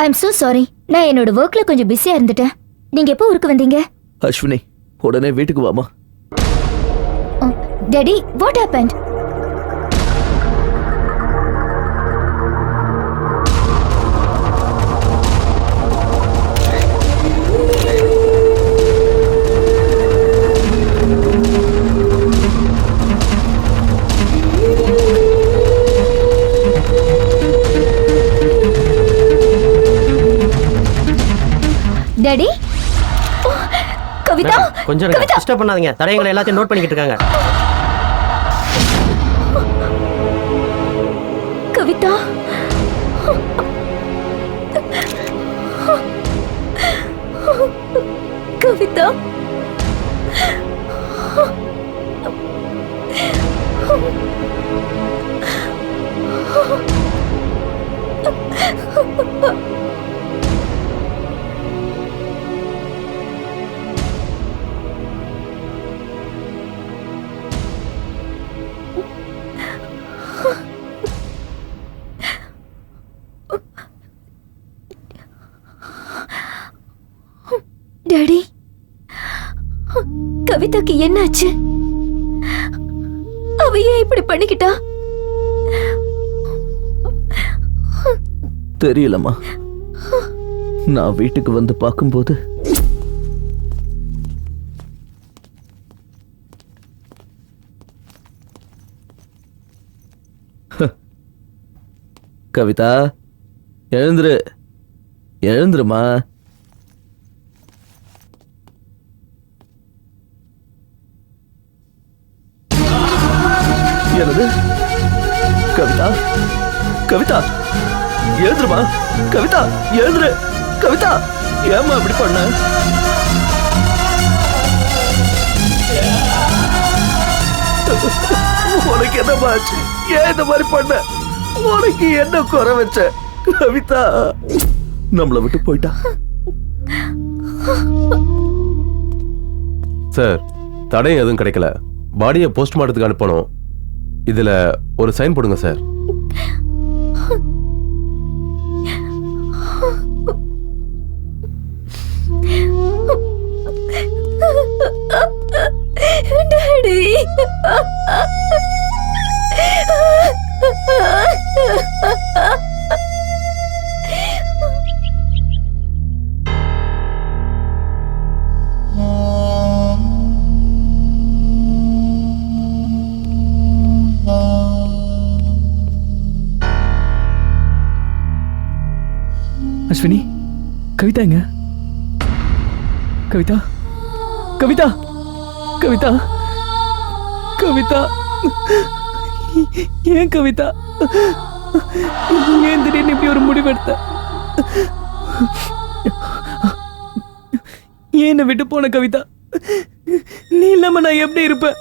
I am so sorry. நான் என்னோட ஒர்க்ல கொஞ்சம் பிஸியா இருந்துட்டேன். நீங்க எப்போ ஊருக்கு வந்தீங்க? அஸ்வினி உடனே வீட்டுக்கு வாமா. Daddy, what happened? Daddy, Kavitha, கொஞ்சம் டிஸ்டர்ப் பண்ணாதீங்க. தடயங்களை எல்லாத்தையும் நோட் பண்ணிக்கிட்டு இருக்காங்க. கவிதா, கவிதா, டாடி, கவிதாக்கு என்னாச்சு? அவ ஏன் இப்படி பண்ணிக்கிட்டா? தெரியலம்மா. நான் வீட்டுக்கு வந்து பார்க்கும்போது கவிதா, எழுந்துரு, எழுந்துருமா. என்னது? கவிதா, கவிதா, எழுந்துருமா. கவிதா, எழுந்துரு. கவிதா, ஏம்மா இப்படி பண்ண? உனக்கு என்னம்மா ஆச்சு? ஏன் இந்த மாதிரி பண்ண? உனக்கு என்ன குறை வச்ச? கவிதா நம்மளை விட்டு போயிட்டா. சார், தடயம் எதுவும் கிடைக்கல. பாடியை போஸ்ட்மார்ட்டத்துக்கு அனுப்பணும். இதுல ஒரு சைன் போடுங்க சார். டாடி, அஸ்வினி, கவிதா எங்க? கவிதா, கவிதா, கவிதா, கவிதா, ஏன் கவிதா, ஏன் திடீர்னு இப்படி ஒரு முடிவெடுத்த? ஏன் என்னை விட்டு போன கவிதா? நீ இல்லாம நான் எப்படி இருப்பேன்?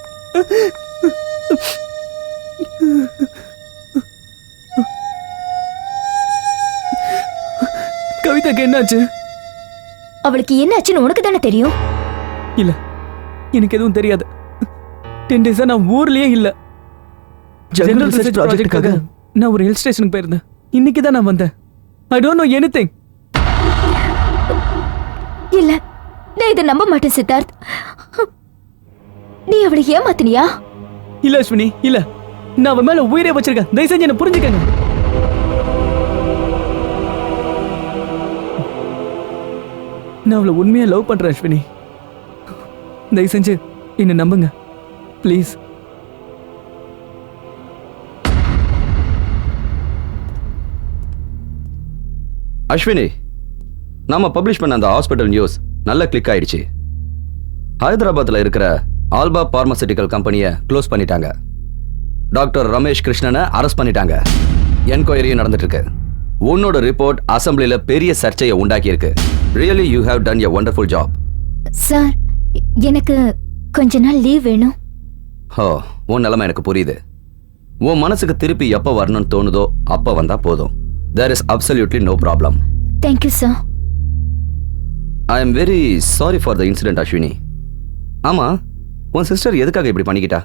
கவிதாக்கு என்னாச்சு? அவளுக்கு என்னாச்சுன்னு உனக்கு தானே தெரியும். இல்ல, எனக்கு எதுவும் தெரியாது. 10 days நான் ஊர்லயே இல்ல. ஜெனரல் ரிசர்ச் ப்ராஜெக்ட்டுக்காக நான் ஒரு ஹில் ஸ்டேஷனுக்கு போயிருந்தேன். இன்னைக்கு தான் நான் வந்தேன். I don't know anything. இல்ல, நான் இதை நம்ப மாட்டேன் சித்தார்த். நீ அவளை ஏமாத்தினியா? இல்ல அஸ்வினி, இல்ல. நான் அவன் மேல உயிரே வச்சிருக்கேன். தயவு செஞ்சு என்ன புரிஞ்சுக்கங்க. நான் அவளை உண்மையா லவ் பண்றேன் அஸ்வினி. தயவு செஞ்சு என்ன நம்புங்க ப்ளீஸ். அஸ்வினி, நாம பப்ளிஷ் பண்ண அந்த ஹாஸ்பிட்டல் நியூஸ் நல்ல கிளிக் ஆயிடுச்சு. ஹைதராபாத்ல இருக்கிற ஆல்பா பார்மசூட்டிக்கல் கம்பெனியை க்ளோஸ் பண்ணிட்டாங்க. டாக்டர் ரமேஷ் கிருஷ்ணனை அரெஸ்ட் பண்ணிட்டாங்க. என்கொயரியும் நடந்துட்டு இருக்கு. உன்னோட ரிப்போர்ட் அசம்பிளில பெரிய சர்ச்சையை உண்டாக்கி இருக்கு. Really you have done a wonderful job. Sir, எனக்கு கொஞ்ச நாள் லீவ் வேணும். ஹோ, உன் நிலைமை எனக்கு புரியுது. உன் மனசுக்கு திருப்பி எப்போ வரணும்னு தோணுதோ அப்போ வந்தா போதும். There is absolutely no problem. Thank you, sir. I am very sorry for the incident, Ashwini. ஆமா, உன் சிஸ்டர் எதுக்காக இப்படி பண்ணிக்கிட்டா?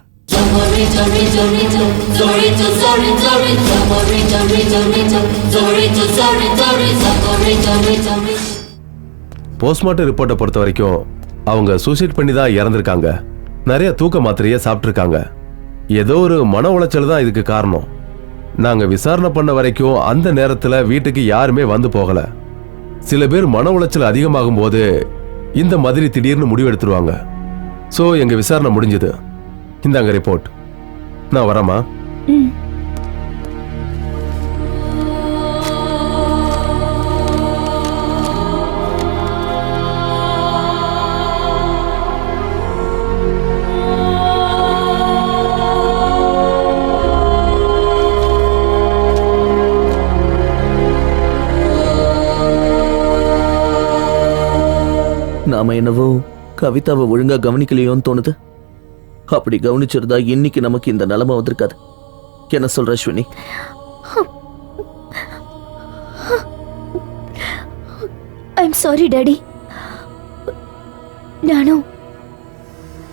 போஸ்ட்மார்ட்டம் ரிப்போர்ட்டை பொறுத்த வரைக்கும் அவங்க சூசைட் பண்ணி தான் இறந்திருக்காங்க. நிறைய தூக்க மாத்திரையை சாப்பிட்ருக்காங்க. ஏதோ ஒரு மன உளைச்சல் தான் இதுக்கு காரணம். நாங்க விசாரணை பண்ண வரைக்கும் அந்த நேரத்துல வீட்டுக்கு யாருமே வந்து போகல. சில பேர் மன உளைச்சல் அதிகமாகும் போது இந்த மாதிரி திடீர்னு முடிவெடுத்துருவாங்க. ஸோ எங்க விசாரணை முடிஞ்சது. இந்தாங்க ரிப்போர்ட். நான் வரேம்மா. நாம என்னவோ கவிதாவை ஒழுங்கா கவனிக்கலையோன்னு தோணுது. அப்படி கவனிச்சிருந்தா இன்னைக்கு நமக்கு இந்த நிலைமை வந்திருக்காது. என்ன சொல்ற அஸ்வினி? I'm sorry daddy. நானும்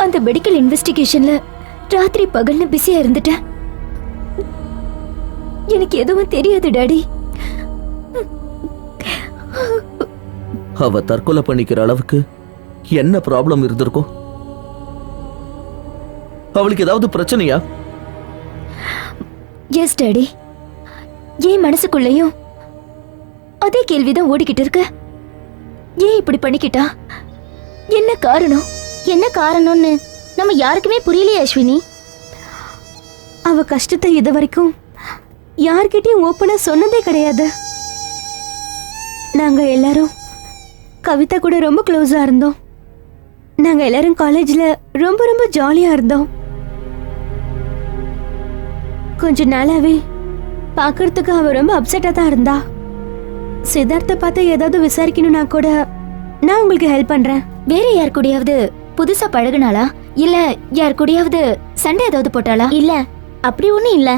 அந்த மெடிக்கல் இன்வெஸ்டிகேஷன்ல ராத்திரி பகல்னு பிஸியா இருந்துட்டேன். எனக்கு எதுவும் தெரியாது டாடி. அவ தற்கொலை பண்ணிக்கிற அளவுக்கு என்ன ப்ராப்ளம் இருந்திருக்கும்? அவளுக்கு ஏதாவது பிரச்சனையா? Yes daddy. என் மனசுக்குள்ளேயும் அதே கேள்விதான் ஓடிக்கிட்டு இருக்கு. ஏன் இப்படி பண்ணிக்கிட்டா? என்ன காரணம்? என்ன காரணம்னு நம்ம யாருக்குமே புரியலையே அஸ்வினி. அவ கஷ்டத்தை இது வரைக்கும் யார்கிட்டயும் ஓப்பனா சொன்னதே கிடையாது. நாங்க எல்லாரும் கவிதா கூட ரொம்ப க்ளோஸா இருந்தோம். நாங்க எல்லாரும் காலேஜ்ல ரொம்ப ரொம்ப ஜாலியா இருந்தோம். கொஞ்ச நாளாவே பார்க்கறதுக்கு அவ ரொம்ப அப்செட்டா தான் இருந்தா. சித்தார்த்த பார்த்து ஏதாவது விசாரிக்கணும்னா கூட நான் உங்களுக்கு ஹெல்ப் பண்றேன். வேற யார் கூடயாவது புதுசா பழகுனாளா? இல்ல யார் கூடயாவது சண்டை ஏதாவது போட்டாளா? இல்ல, அப்படி ஒண்ணும் இல்ல.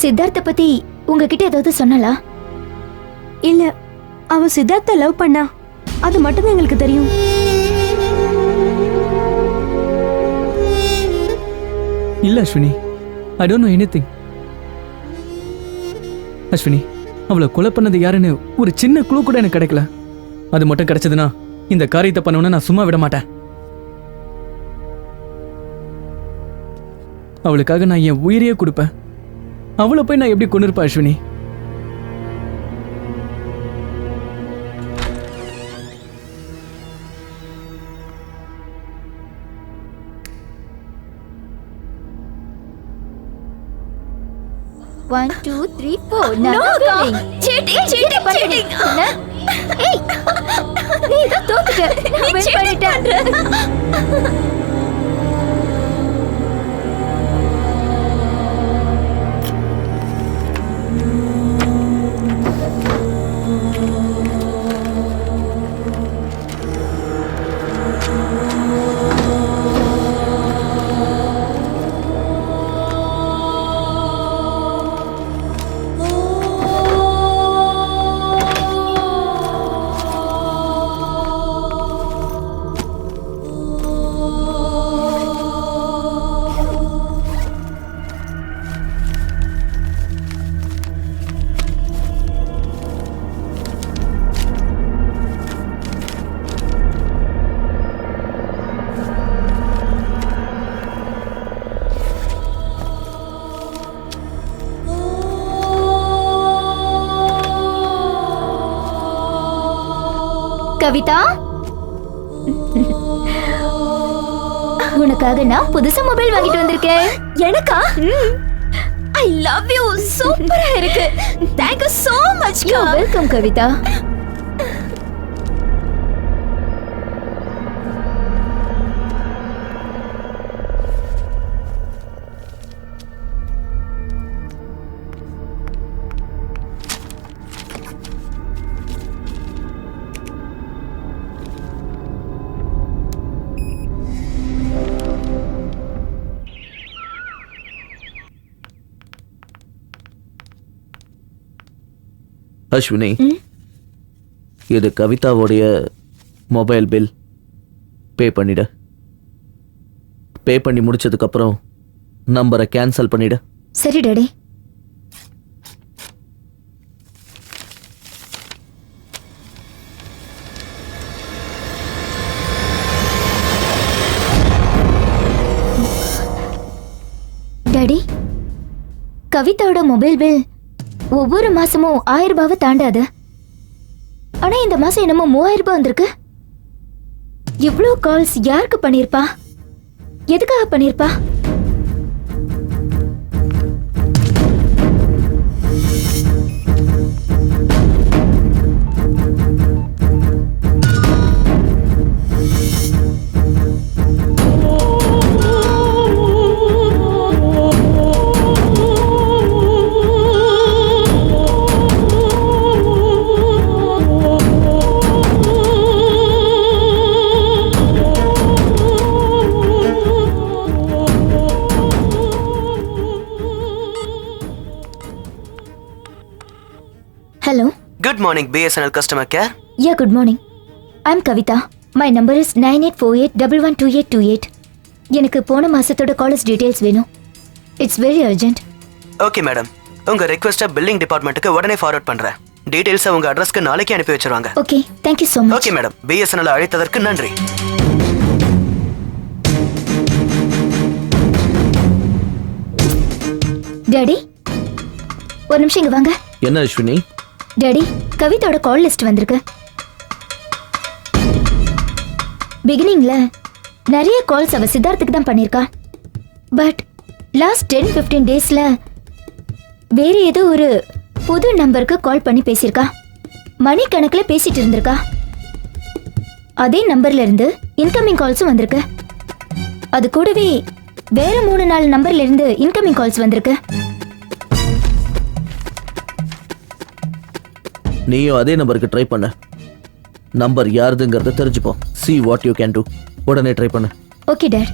சித்தார்த்த பத்தி உங்ககிட்ட ஏதாவது சொன்னாளா? இல்ல, அவ சித்தார்த்த லவ் பண்ணா, அது மட்டும்தான் எங்களுக்கு தெரியும். இல்ல Ashwini, I don't know anything. Ashwini, அவளை கொலை பண்ணது யாருன்னு ஒரு சின்ன க்ளூ கூட எனக்கு கிடைக்கல. அது மட்டும் கிடைச்சதுன்னா இந்த காரியத்தை பண்ணணும்னு நான் சும்மா விட மாட்டேன். அவளுக்காக நான் என் உயிரையே கொடுப்பேன். அவளை போய் நான் எப்படி கொண்டு இருப்பேன் Ashwini? One, two, three, four. No, cheating. Hey, நீ இத தோத்துட்ட. நான் win பண்ணிட்டேன். கவிதா, உனக்காக நான் புதுசா மொபைல் வாங்கிட்டு வந்திருக்கேன். எனக்கா? I love you. சூப்பரா இருக்கு. Thank you so much. You're welcome Kavitha. Ashwini, இது கவிதாவோடைய மொபைல் பில். பே பண்ணிட. பே பண்ணி முடிச்சதுக்கப்புறம் நம்பரை கேன்சல் பண்ணிடு. சரி டாடி. டாடி, கவிதாவோட மொபைல் பில் ஒவ்வொரு மாசமும் 1000 ரூபாவை தாண்டாது. ஆனா இந்த மாசம் என்னமோ 3000 ரூபாய் வந்திருக்கு. இவ்ளோ கால்ஸ் யாருக்கு பண்ணிருப்பா? எதுக்காக பண்ணிருப்பா? Hello. Good morning, BSNL customer care. Yeah, good morning. I'm Kavita. My number is 9848112828. எனக்கு போன மாசத்தோட காலேஜ் டீடைல்ஸ் வேணும். It's very urgent. Okay, madam. உங்க ரெக்வெஸ்ட்டை பில்லிங் டிபார்ட்மெண்ட்டுக்கு உடனே ஃபார்வர்ட் பண்றேன். டீடைல்ஸ் உங்க அட்ரஸ்க்கு நாளைக்கு அனுப்பி வச்சிருவாங்க. Okay, thank you so much. Okay, madam. BSNL அழைத்ததற்கு நன்றி. டாடி, ஒரு நிமிஷம் இங்க வாங்க. என்ன அஸ்வினி? டாடி, கவிதாவோட கால் லிஸ்ட் வந்திருக்கு. பிகினிங்ல நிறைய கால்ஸ் அவ சித்தார்த்துக்கு தான் பண்ணிருக்கா. பட் லாஸ்ட் 10-15 டேஸ்ல வேற ஏதோ ஒரு புது நம்பருக்கு கால் பண்ணி பேசியிருக்கா. மணிக்கணக்கில் பேசிட்டு இருந்திருக்கா. அதே நம்பர்ல இருந்து இன்கமிங் கால்ஸும் வந்திருக்கு. அது கூடவே வேற 3-4 நம்பர்ல இருந்து இன்கமிங் கால்ஸ் வந்திருக்கு. நீயும் அதே நம்பருக்கு ட்ரை பண்ண. நம்பர் யாருதுங்கிறத தெரிஞ்சுப்போம். See what you can do. உடனே ட்ரை பண்ணு. Okay dot.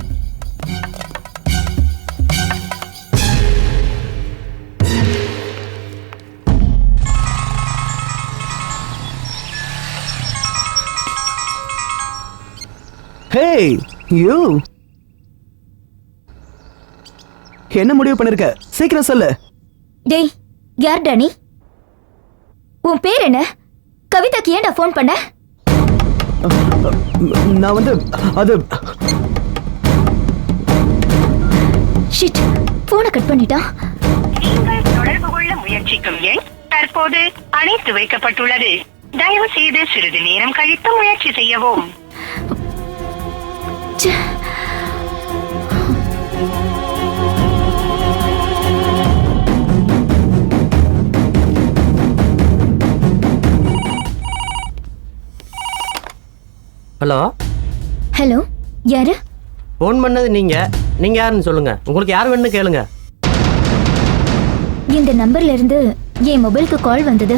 Hey, you. என்ன முடிவு பண்ணிருக்க? சீக்கிரம் சொல்லு. டேய், யார் டானி? உன் பேர் என்ன? கவிதாக்கு ஏன்டா ஃபோன் பண்ண? நான் வந்து அது ஷிட், ஃபோனை கட் பண்ணிட்டான். நீங்கள் தொடர்பு கொள்ள முயற்சிக்கும் எண் தற்போது அணைத்து வைக்கப்பட்டுள்ளது. தயவு செய்து சிறிது நேரம் கழித்து முயற்சி செய்யவும். ஹலோ. ஹலோ, யாரு? ஃபோன் பண்ணது நீங்க யாருன்னு சொல்லுங்க. உங்களுக்கு யார் வேணும்னு கேளுங்க. இந்த நம்பர்ல இருந்து என் மொபைலுக்கு கால் வந்தது.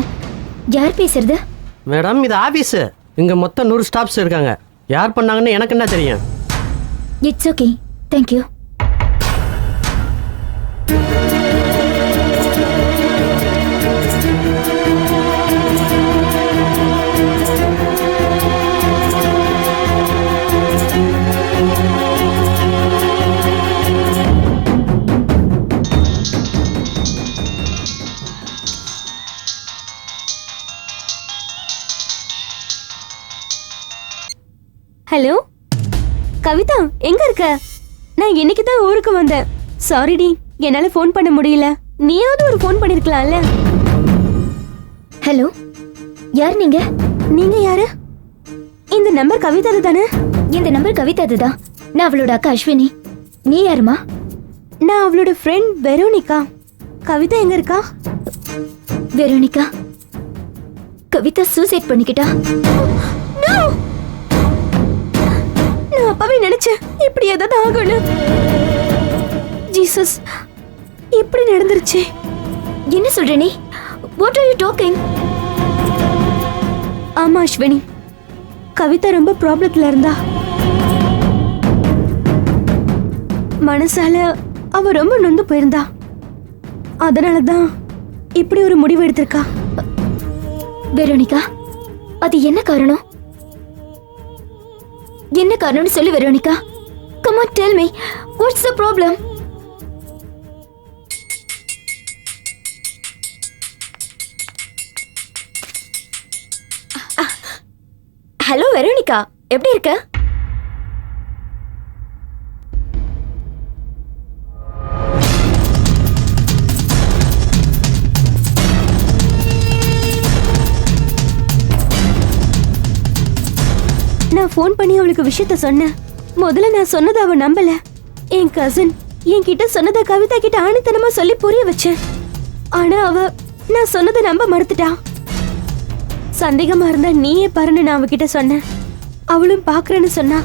யார் பேசுறது? மேடம், இது ஆபீஸ். இங்க மொத்தம் 100 ஸ்டாஃப்ஸ் இருக்காங்க. யார் பண்ணாங்கன்னு எனக்கு என்ன தெரியும்? It's okay, thank you. Hello Kavitha, எங்க இருக்க? நான் இன்னைக்கு தான் ஊருக்கு வந்தேன். சாரிடி, என்னால ஃபோன் பண்ண முடியல. நீயாவது ஒரு ஃபோன் பண்ணிருக்கலாம்ல. ஹலோ, யார் நீங்க? நீங்க யாரு? இந்த நம்பர் கவிதாது தானே? இந்த நம்பர் கவிதாது தான். நான் அவளோட அக்கா அஸ்வினி. நீ யாருமா? நான் அவளோட ஃப்ரெண்ட் வெரோனிகா. கவிதா எங்க இருக்கா? வெரோனிகா, கவிதா சூசைட் பண்ணிக்கிட்டா. நான் அப்பவே நினைச்சேன் இப்படி ஏதாவது ஆகணும். ஜீசஸ், இப்படி நடந்துருச்சு. என்ன சொல்ற நீ? What are you talking? ஆமா அஸ்வினி, கவிதா ரொம்ப ப்ராப்ளத்துல இருந்தா. மனசால அவ ரொம்ப நொந்து போயிருந்தா. அதனாலதான் இப்படி ஒரு முடிவு எடுத்திருக்கா. வெரோனிகா, அது என்ன காரணம்? என்ன காரணம்னு சொல்லு Veronica. Come on, tell me. What's the problem? Veronica, எப்படி இருக்க? நான் ஃபோன் பண்ணி அவளுக்கு விஷயத்த சொன்னேன். முதல்ல நான் சொன்னதை அவ நம்பல. என் கசின் என்கிட்ட சொன்னதை கவிதா கிட்ட ஆணித்தனமா சொல்லி புரிய வச்சேன். ஆனா அவ நான் சொன்னதை நம்ப மறுத்துட்டா. சந்தேகமா இருந்தா நீயே பாருன்னு நான் அவகிட்ட சொன்னேன். அவளும் பாக்குறேன்னு சொன்னா.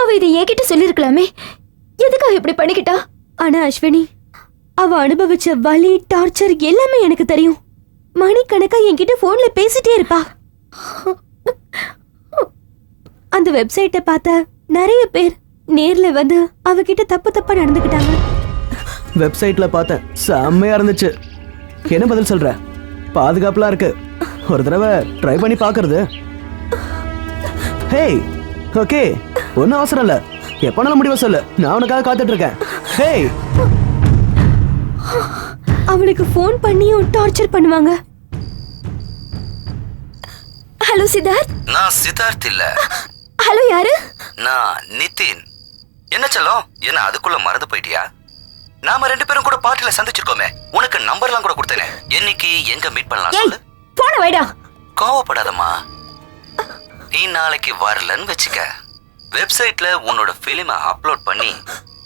அவ இதை என்கிட்ட சொல்லிருக்கலாமே. எதுக்காக இப்படி பண்ணிக்கிட்டா? ஆனா அஸ்வினி, அவ அனுபவிச்ச வலி, டார்ச்சர் எல்லாமே எனக்கு தெரியும். மணிக்கணக்கா என்கிட்ட போன்ல பேசிட்டே இருப்பா. அந்த வெப்சைட்டை பார்த்த நிறைய பேர் நேர்ல வந்து அவகிட்ட தப்பா நடந்துக்கிட்டாங்க. வெப்சைட்ல பார்த்தேன், செம்மையா இருந்துச்சு. என்ன பதில் சொல்ற? பாதுகாப்புலாம் இருக்கு, ஒரு தடவை ட்ரை பண்ணி பார்க்கறது. ஹேய், ஓகே, ஒன்றும் அவசரம் இல்லை, எப்போனாலும் முடிவை சொல்லு, நான் உனக்காக காத்துட்டு இருக்கேன். ஹேய், அவளுக்கு ஃபோன் பண்ணியும் டார்ச்சர் பண்ணுவாங்க. ஹலோ சித்தார்த். நான் சித்தார்த் இல்ல. ஹலோ, யாரு? நான் நிதின். என்ன செல்லம், என்ன அதுக்குள்ள மறந்து போயிட்டியா? நாம 2 பேரும் கூட பார்ட்டில சந்திச்சிருக்கோமே, உனக்கு நம்பர்லாம் கூட கொடுத்தேனே. என்னைக்கு எங்க மீட் பண்ணலாம் சொல்லு. போன வைடா. கோவப்படாதம்மா. நீ நாளைக்கு வரலன்னு வச்சுக்க, வெப்சைட்ல உன்னோட பிலிமை அப்லோட் பண்ணி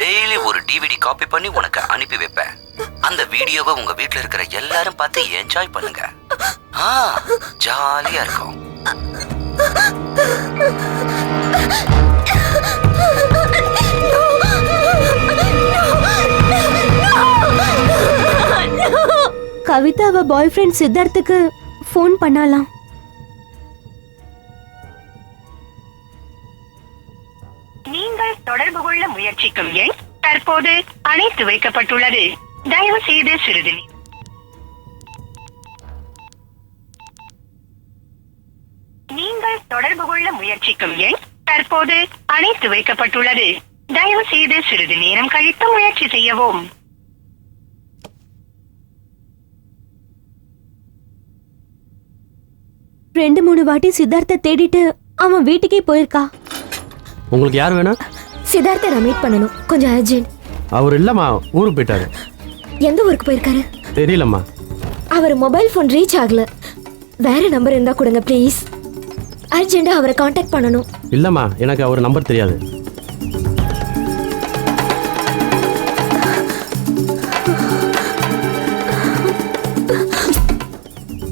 டெய்லி ஒரு டிவிடி காப்பி பண்ணி உனக்கு அனுப்பி வைப்பேன். அந்த வீடியோவை உங்க வீட்ல இருக்கிற எல்லாரும் பார்த்து என்ஜாய் பண்ணுங்க. ஜாலியா இருக்கும். கவிதா அவ பாய் ஃப்ரெண்ட் சித்தார்த்துக்கு ஃபோன் பண்ணலாம். நீங்கள் தொடர்பு கொள்ள முயற்சிக்கும் எண் தற்போது அணைத்து வைக்கப்பட்டுள்ளது. தயவு செய்து சிறிது நீங்கள் தொடர்பு கொள்ள முயற்சிக்கும் எண் தற்போது அணைத்து வைக்கப்பட்டுள்ளது. தயவு செய்து சிறிது நேரம் கழித்து முயற்சி செய்யவும். ரெண்டு மூணு வாட்டி சித்தார்த்த தேடிட்டு அவன் வீட்டுக்கே போயிருக்கா. உங்களுக்கு யார் வேணும்? சித்தார்த்தை நான் மீட் பண்ணணும், கொஞ்சம் அர்ஜென்ட். அவர் இல்லம்மா, ஊருக்கு போயிட்டாரு. எந்த ஊருக்கு போயிருக்காரு? தெரியலம்மா. அவர் மொபைல் ஃபோன் ரீச் ஆகல. வேற நம்பர் இருந்தா கொடுங்க ப்ளீஸ். அர்ஜென்ட்டா அவரை காண்டாக்ட் பண்ணணும். இல்லம்மா, எனக்கு அவர் நம்பர் தெரியாது.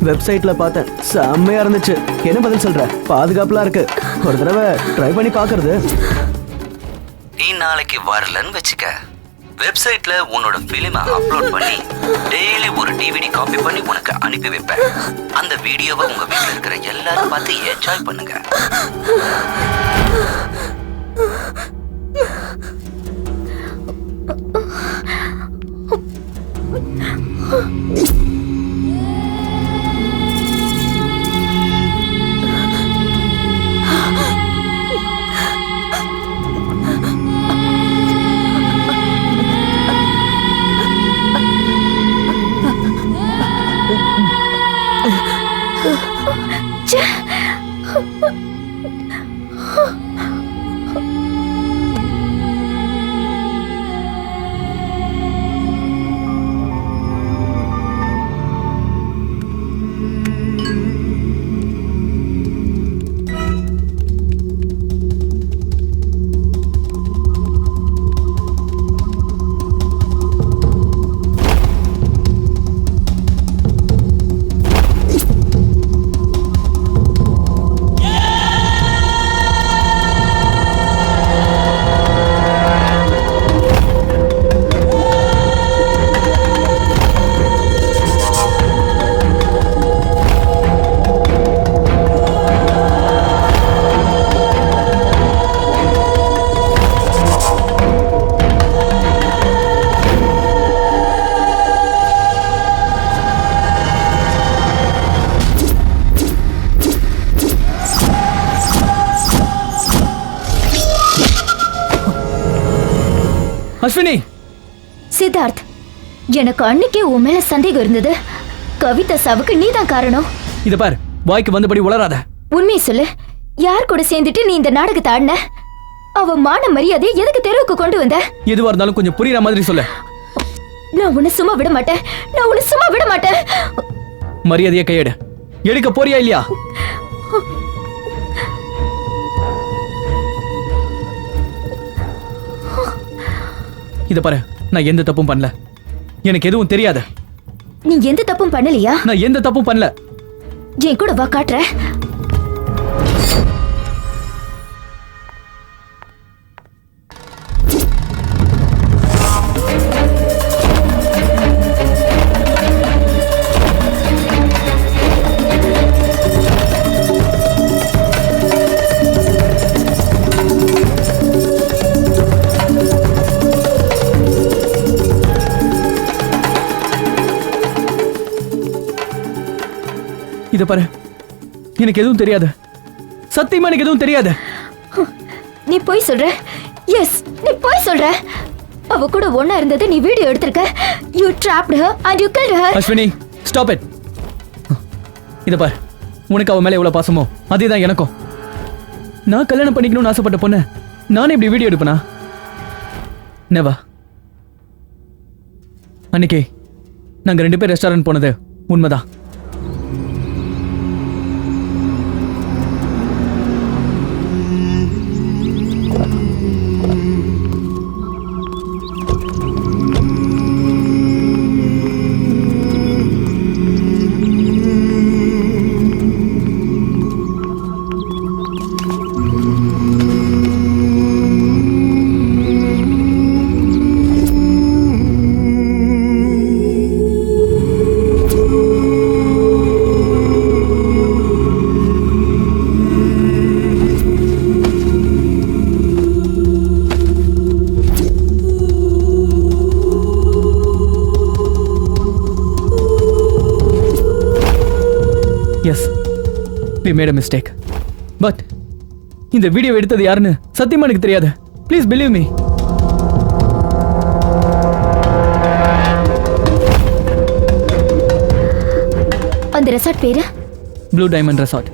வெப்சைட்ல பார்த்தேன், செம்மையா இருந்துச்சு. என்ன பதில் சொல்ற? பாதுகாப்புலாம் இருக்கு, ஒரு தடவை ட்ரை பண்ணி பார்க்கறது. நீ நாளைக்கு வரலன்னு வச்சுக்க, வெப்சைட்ல உன்னோட பிலிமை அப்லோட் பண்ணி டெய்லி ஒரு டிவிடி காப்பி பண்ணி உனக்கு அனுப்பி வைப்பேன். அந்த வீடியோவை உங்க வீட்ல இருக்கிற எல்லாரும் பார்த்து என்ஜாய் பண்ணுங்க. அஸ்வினி சித்தார்த், எனக்கு அன்னைக்கே உன் மேல சந்தேகம் இருந்தது. கவிதா சாவுக்கு நீதான் காரணம். இத பார், வாய்க்கு வந்தபடி உளராத. உண்மையை சொல்லு, யார் கூட சேர்ந்துட்டு நீ இந்த நாடகத்தை ஆடின? அவ மான மரியாதையை எதுக்கு தெருவுக்கு கொண்டு வந்த? எதுவா இருந்தாலும் கொஞ்சம் புரியுற மாதிரி சொல்லு. நான் உன்னை சும்மா விட மாட்டேன். நான் உன்னை சும்மா விட மாட்டேன். மரியாதையை கையெடு. எடுக்க போறியா இல்லையா? இத பாரு, நான் எந்த தப்பும் பண்ணல. எனக்கு எதுவும் தெரியாது. நீ எந்த தப்பும் பண்ணலையா? நான் எந்த தப்பும் பண்ணல. என் கூட வா, காட்டுற. இத பாரு, எனக்கு எதுவும் தெரியாது. சத்தியமா எனக்கு எதுவும் தெரியாது. நீ போய் சொல்ற. எஸ், நீ போய் சொல்ற. அவ கூட ஒண்ணா இருந்தது நீ வீடியோ எடுத்திருக்க. You trapped her and you killed her. Ashwini, stop it. இத பாரு, உனக்கு அவ மேல எவ்வளவு பாசமோ அதேதான் எனக்கும். நான் கல்யாணம் பண்ணிக்கணும்னு ஆசைப்பட்ட பொண்ணு நானே இப்படி வீடியோ எடுப்பேனா? நெவர். அன்னைக்கு நாங்க 2 பேர் ரெஸ்டாரண்ட் போனது உண்மைதான். Yes, we made a mistake. But இந்த வீடியோ எடுத்தது யாருன்னு சத்தியமா எனக்கு தெரியாது. Please believe me. அந்த ரெசார்ட் பேரு? Blue Diamond Resort.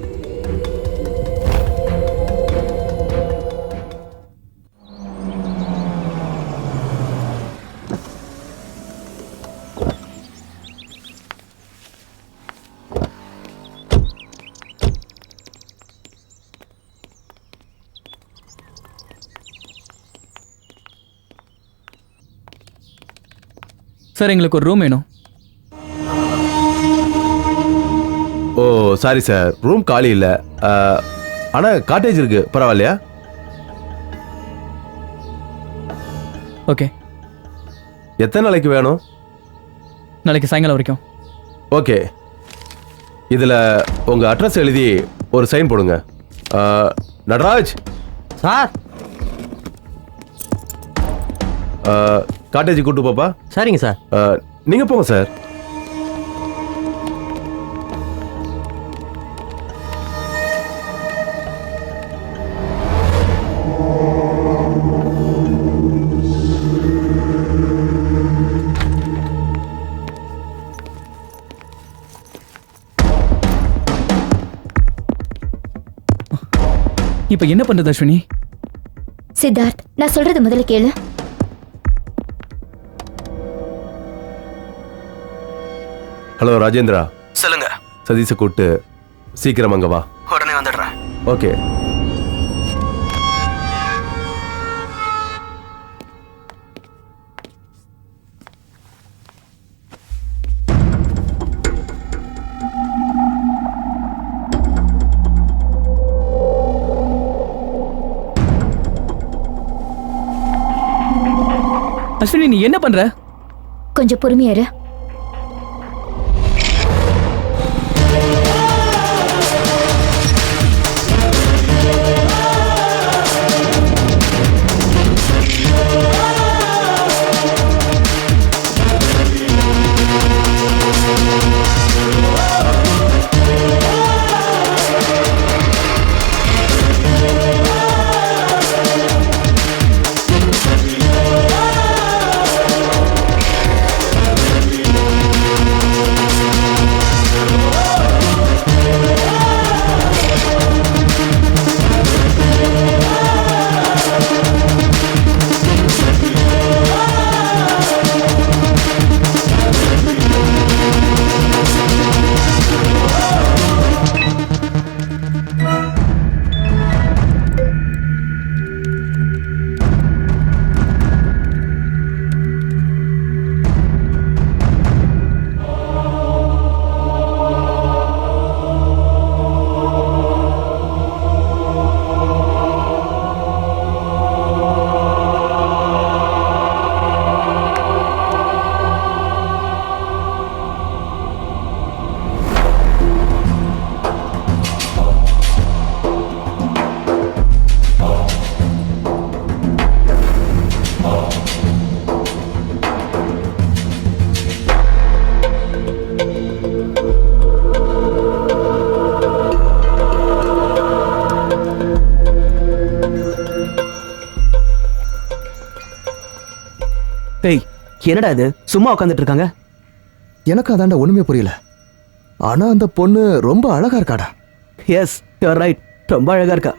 சார், எங்களுக்கு ஒரு ரூம் வேணும். ஓ சாரி சார், ரூம் காலி இல்ல. ஆனா காட்டேஜ் இருக்கு, பரவாயில்லையா? ஓகே. எத்தனை நாளைக்கு வேணும்? நாளைக்கு சாயங்காலம் வரைக்கும். ஓகே, இதுல உங்க அட்ரஸ் எழுதி ஒரு சைன் போடுங்க. நடராஜ் சார், காட்டேஜ் கூட்டு போப்பா. சரிங்க சார். நீங்க போங்க சார். இப்ப என்ன பண்றது அஸ்வினி? சித்தார்த், நான் சொல்றது முதல்ல கேளு. ஹலோ ராஜேந்திரா. சொல்லுங்க. சதீஷை கூப்பிட்டு சீக்கிரம் அங்க வா. உடனே வந்துடுறேன். ஓகே. அஸ்வினி, நீ என்ன பண்ற? கொஞ்சம் பொறுமையா இரு. என்னடா இது சும்மா உட்காந்துட்டு இருக்காங்க? எனக்கு அதாண்டா ஒண்ணுமே புரியல. ஆனா அந்த பொண்ணு ரொம்ப அழகா இருக்காடா. Yes, you are right. ரொம்ப அழகா இருக்கா.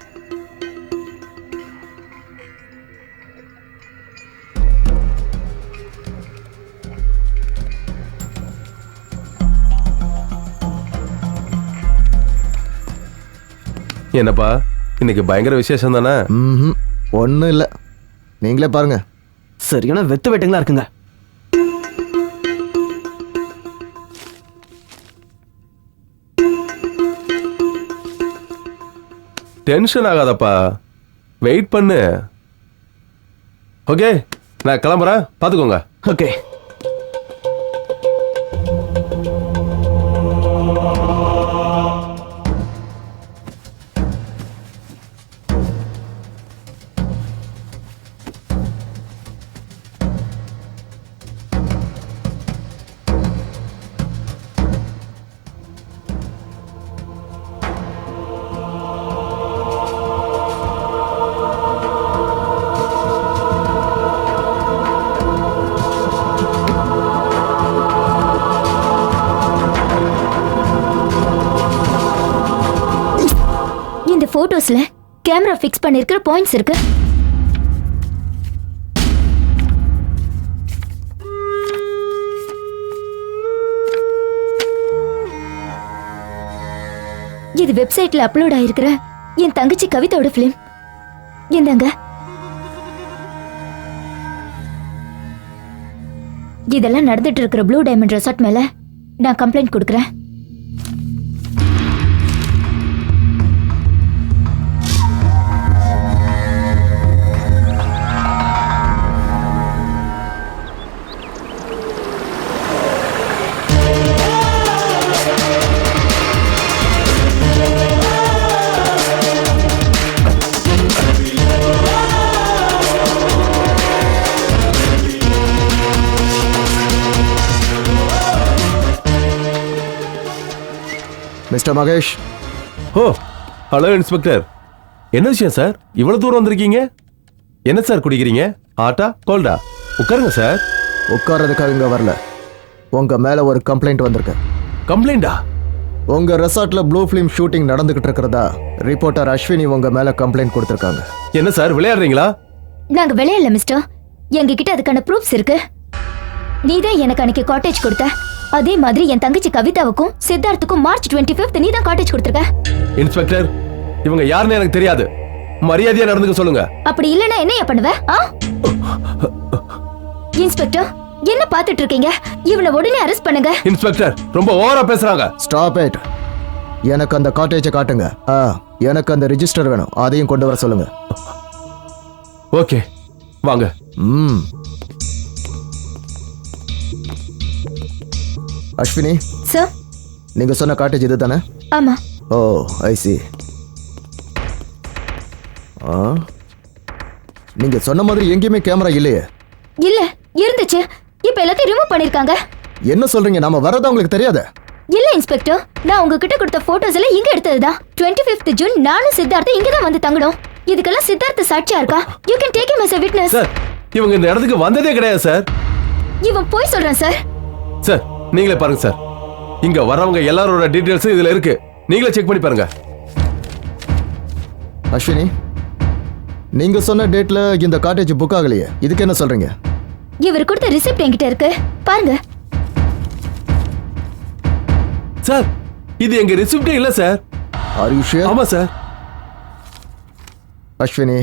என்னப்பா இன்னைக்கு பயங்கர விசேஷம் தானே? ஒன்றும் இல்லை, நீங்களே பாருங்க. சரியான வெத்து வெட்டுங்களா இருக்குங்க. டென்ஷன் ஆகாதப்பா, வெயிட் பண்ணு. ஓகே, நான் கிளம்புறேன், பார்த்துக்கோங்க. ஓகே. இந்த போட்டோஸ்ல கேமரா ஃபிக்ஸ் பண்ணிருக்கிற பாயிண்ட்ஸ் இருக்கு. இது வெப்சைட்ல அப்லோட் ஆயிருக்கிற என் தங்கச்சி கவிதாவோட பிலிம். இந்தாங்க. இதெல்லாம் நடந்துட்டு இருக்கிற ப்ளூ டைமண்ட் ரெசார்ட் மேல நான் கம்ப்ளைண்ட் கொடுக்கறேன். மிஸ்டர் மகேஷ். ஓ, ஹலோ இன்ஸ்பெக்டர். என்ன விஷயம் சார், இவ்வளவு தூரம் வந்திருக்கீங்க? என்ன சார் குடிக்கிறீங்க? ஆட்டா கோல்டா? உட்காருங்க சார். உட்கார்றதுக்காக இங்க வரல, உங்க மேல ஒரு கம்ப்ளைண்ட் வந்திருக்கு. கம்ப்ளைண்டா? உங்க ரெசார்ட்ல ப்ளூ ஃபிலிம் ஷூட்டிங் நடந்துகிட்டு இருக்கிறதா ரிப்போர்ட்டர் அஸ்வினி உங்க மேல கம்ப்ளைண்ட் கொடுத்திருக்காங்க. என்ன சார் விளையாடுறீங்களா? நாங்க விளையாடல மிஸ்டர், எங்க கிட்ட அதுக்கான ப்ரூஃப்ஸ் இருக்கு. நீதான் எனக்கு அன்னைக்கு காட்டேஜ் கொடுத்த, அதே மாதிரி என் தங்கச்சி கவிதாவுக்கும் சித்தார்த்துக்கும் மார்ச் 25 நீ தான் காட்டேஜ் கொடுத்திருக்க. இன்ஸ்பெக்டர், இவங்க யாருன்னு எனக்கு தெரியாது, மரியாதையா நடந்துக்க சொல்லுங்க. அப்படி இல்லனா என்னைய பண்ணுவ? இன்ஸ்பெக்டர், என்ன பார்த்துட்டு இருக்கீங்க? இவனை உடனே அரெஸ்ட் பண்ணுங்க. இன்ஸ்பெக்டர், ரொம்ப ஓவரா பேசுறாங்க. Stop it. எனக்கு அந்த காட்டேஜை காட்டுங்க. எனக்கு அந்த ரெஜிஸ்டர் வேணும், அதையும் கொண்டு வர சொல்லுங்க. ஓகே, வாங்க. அஸ்வினி சார், நீங்க சொன்ன காட்டேஜ் இது தானே? ஆமா. ஓ, ஐ சி. நீங்க சொன்ன மாதிரி எங்கேயுமே கேமரா இல்லையே. இல்ல, இருந்துச்சு. இப்ப எல்லாத்தையும் ரிமூவ் பண்ணிருக்காங்க. என்ன சொல்றீங்க? நாம வரது உங்களுக்கு தெரியாது? இல்ல இன்ஸ்பெக்டர், நான் உங்ககிட்ட கொடுத்த போட்டோஸ் எல்லாம் இங்க எடுத்ததுதான். 25 ஜூன் நானும் சித்தார்த்த இங்க தான் வந்து தங்கணும். இதுக்கெல்லாம் சித்தார்த்த சாட்சியா இருக்கா? You can take him as a witness. Sir, இவங்க இந்த இடத்துக்கு வந்ததே கிடையாது சார். இவன் போய் சொல்றான் சார். சார், நீங்களே பாருங்க சார், இங்க வரவங்க எல்லாரோட டீடைல்ஸ் இதுல இருக்கு, நீங்களே செக் பண்ணி பாருங்க. அஸ்வினி, நீங்க சொன்ன டேட்ல இந்த காட்டேஜ் புக் ஆகலையே, இதுக்கு என்ன சொல்றீங்க? இவர் கொடுத்த ரிசிப்ட் என்கிட்ட இருக்கு, பாருங்க. சார், இது எங்க ரிசிப்டே இல்ல சார். Are you sure? ஆமா சார். அஸ்வினி,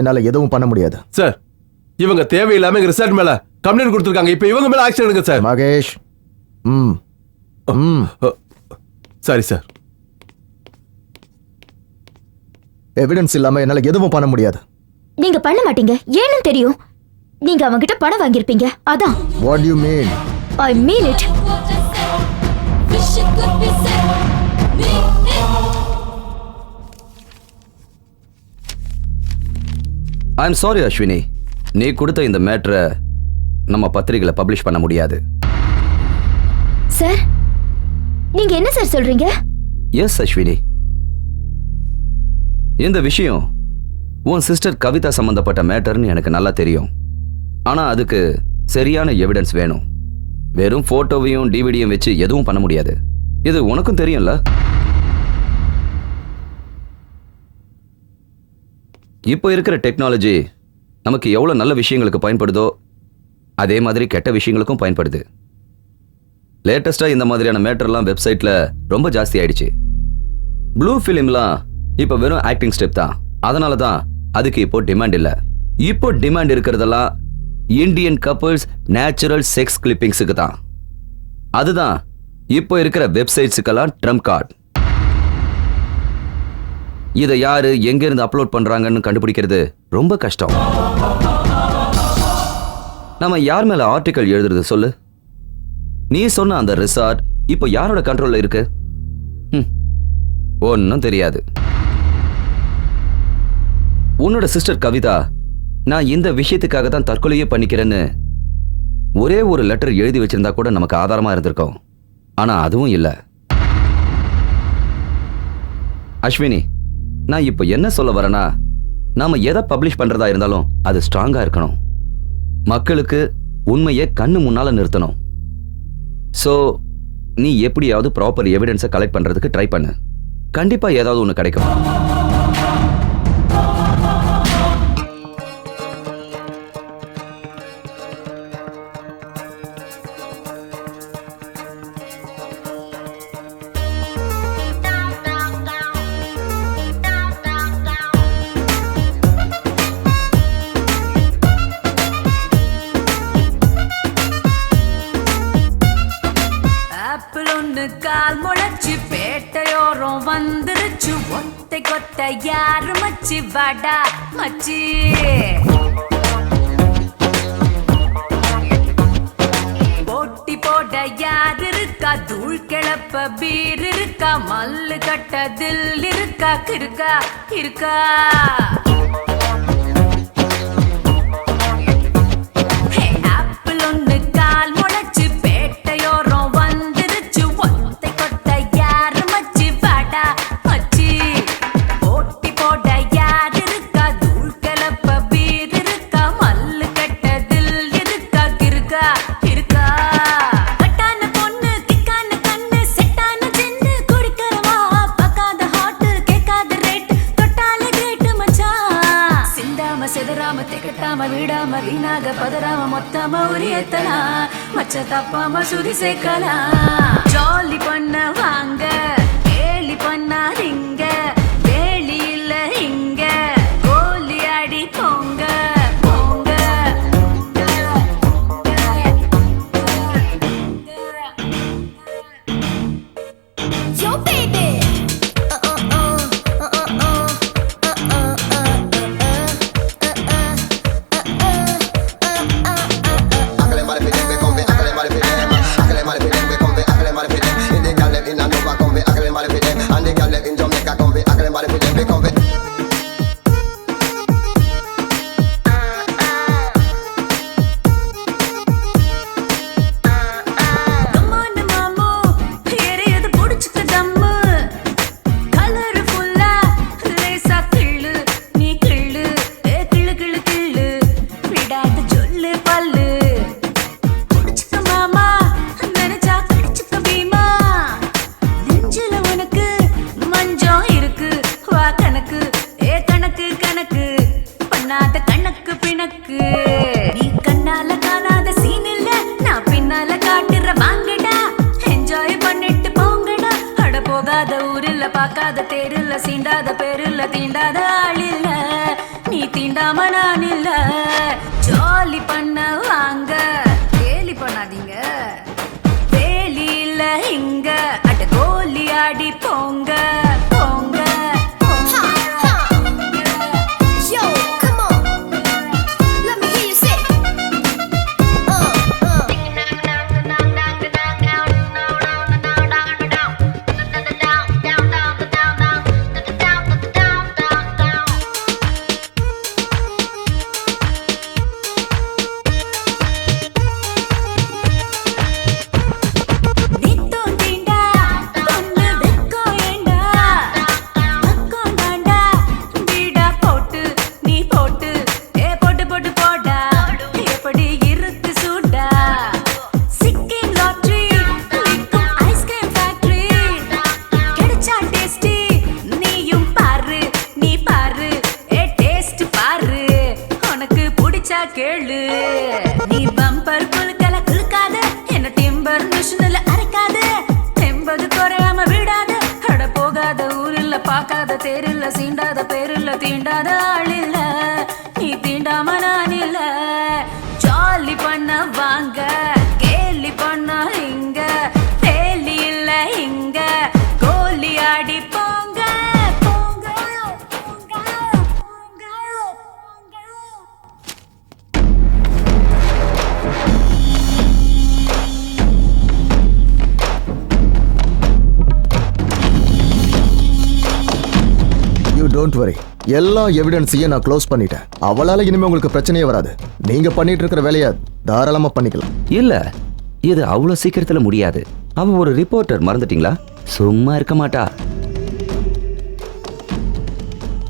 என்னால எதுவும் பண்ண முடியாது. சார், இவங்க தேவையில்லாம எங்க ரிசார்ட் மேல கம்ப்ளைண்ட் கொடுத்திருக்காங்க. இப்போ இவங்க மேல ஆக்ஷன் எடுங்க sir. Mahesh. Sorry sir. Evidence இல்லாம என்னால எதுவும் பண்ண முடியாது. நீங்க பண்ண மாட்டீங்க, ஏன்னு தெரியும். நீங்க அவங்கிட்ட பணம் வாங்கியிருப்பீங்க, அதான். What do you mean? I mean it. I'm sorry Ashwini, நீ கொடுத்த இந்த மேட்டரை நம்ம பத்திரிகையில பப்ளிஷ் பண்ண முடியாது. சார், நீங்க என்ன சார் சொல்றீங்க? எஸ் அஸ்வினி, இந்த விஷயம் உன் சிஸ்டர் கவிதா சம்பந்தப்பட்ட மேட்டர்னு எனக்கு நல்லா தெரியும். ஆனா அதுக்கு சரியான எவிடன்ஸ் வேணும். வெறும் போட்டோவையும் டிவிடியும் வச்சு எதுவும் பண்ண முடியாது. இது உனக்கும் தெரியும்ல. இப்போ இருக்கிற டெக்னாலஜி நமக்கு எவ்வளவு நல்ல விஷயங்களுக்கு பயன்படுதோ அதே மாதிரி கெட்ட விஷயங்களுக்கும் பயன்படுது. லேட்டஸ்டா இந்த மாதிரியான மேட்டர்லாம் வெப்சைட்ல ரொம்ப ஜாஸ்தி ஆயிடுச்சு. ப்ளூ ஃபிலிம்லாம் இப்போ வெறும் ஆக்டிங் ஸ்டெப் தான். அதனால தான் அதுக்கு இப்போ டிமாண்ட் இல்லை. இப்போ டிமாண்ட் இருக்கிறதெல்லாம் இந்தியன் கப்புள்ஸ் நேச்சுரல் செக்ஸ் கிளிப்பிங்ஸுக்கு தான். அதுதான் இப்போ இருக்கிற வெப்சைட்ஸுக்கெல்லாம் ட்ரம்ப் கார்டு. இதை யாரு எங்க இருந்து அப்லோட் பண்றாங்கன்னு கண்டுபிடிக்கிறது ரொம்ப கஷ்டம். நம்ம யார் மேல ஆர்டிக்கல் எழுதுறது சொல்லு? நீ சொன்ன அந்த ரிசார்ட் இப்போ யாரோட கண்ட்ரோல்ல இருக்கு? ஒன்னும் தெரியாது. உன்னோட சிஸ்டர் கவிதா நான் இந்த விஷயத்துக்காக தான் தற்கொலையே பண்ணிக்கிறேன்னு ஒரே ஒரு லெட்டர் எழுதி வச்சிருந்தா கூட நமக்கு ஆதாரமா இருந்திருக்கும். ஆனா அதுவும் இல்ல. அஸ்வினி, நான் இப்போ என்ன சொல்ல வரேன்னா, நாம எதை பப்ளிஷ் பண்றதா இருந்தாலும் அது ஸ்ட்ராங்கா இருக்கணும். மக்களுக்கு உண்மையை கண்ணு முன்னால நிறுத்தணும். சோ நீ எப்படியாவது ப்ராப்பர் எவிடன்ஸை கலெக்ட் பண்றதுக்கு ட்ரை பண்ணு. கண்டிப்பா ஏதாவது ஒன்று கிடைக்கும். கால் முளைச்சு பேட்டையோரம் வந்துருச்சு. ஒத்தை கொத்த யாரு மச்சி வாடா மச்சி. போட்டி போட யார் இருக்கா? தூள் கிளப்ப பீர் இருக்கா? மல்லு கட்ட தில் இருக்கா? இருக்கா இருக்கா? விடாம வீணாக பதறாம மொத்தமா உரியத்தனா மச்ச தப்பாம சுதி சேர்க்கலாம். ஜாலி பண்ண வாங்க, கேலி பண்ணாதீங்க. வேலி இல்ல இங்க, கோலி அடி போங்க போங்க. Yo baby பார்க்காத தேரில்ல சீண்டாத பேரில்ல தீண்டாத ஆளில்ல நீ தீண்டாம நான் இல்ல. ஜாலி பண்ண வாங்க, கேலி பண்ணாதீங்க. வேலி இல்ல இங்க, அட கோலி ஆடி போங்க போங்க. ஊர்ல சீண்டாத பேருல தீண்டாத ஆள் இல்ல, நீ தீண்டாம நான் இல்ல. ஜாலி பண்ண வாங்க, கேலி பண்ண இங்க, டேலி இல்ல இங்க, கோலி ஆடி போங்க போங்க போங்க போங்க. யூ டோன்ட் வரி, எல்லா எவிடன்ஸையும் நான் க்ளோஸ் பண்ணிட்டேன். அவளால இனிமே உங்களுக்கு பிரச்சனையே வராது. நீங்க பண்ணிட்டு இருக்கிற வேலையை தாராளமா பண்ணிக்கலாம். இல்ல, இது அவ்வளவு சீக்கிரத்துல முடியாது. அவ ஒரு ரிப்போர்ட்டர், மறந்துட்டீங்களா? சும்மா இருக்க மாட்டா.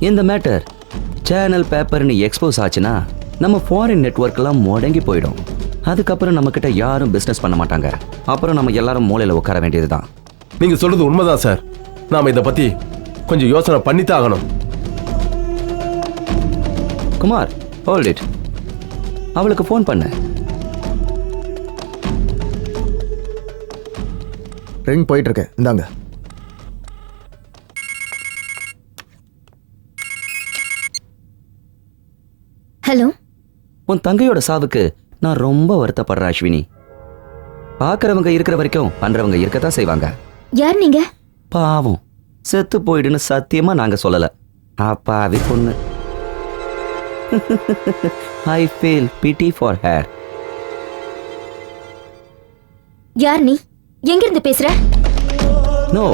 இந்த மேட்டர் சேனல் பேப்பர்னு எக்ஸ்போஸ் ஆச்சுன்னா நம்ம ஃபாரின் நெட்வொர்க் எல்லாம் முடங்கி போயிடும். அதுக்கப்புறம் நம்ம கிட்ட யாரும் பிசினஸ் பண்ண மாட்டாங்க. அப்புறம் நம்ம எல்லாரும் மூலையில உட்கார வேண்டியதுதான். நீங்க சொல்றது உண்மைதான் சார். நாம இதை பத்தி கொஞ்சம் யோசனை பண்ணித்தான் ஆகணும். Kumar, hold it. அவளுக்கு ஃபோன் பண்ண. ரிங் போயிட்டு இருக்கேன், இந்தாங்க. ஹலோ. உன் தங்கையோட சாவுக்கு நான் ரொம்ப வருத்தப்படுறேன் அஸ்வினி. பார்க்கறவங்க இருக்கிற வரைக்கும் பண்றவங்க இருக்கத்தான் செய்வாங்க. யார் நீங்க? பாவம், செத்து போயிடுன்னு சத்தியமா நாங்க சொல்லல. அப்பாவி பொண்ணு. I feel pity for her. யார் நீ? எங்கிருந்து பேசுற? நோ,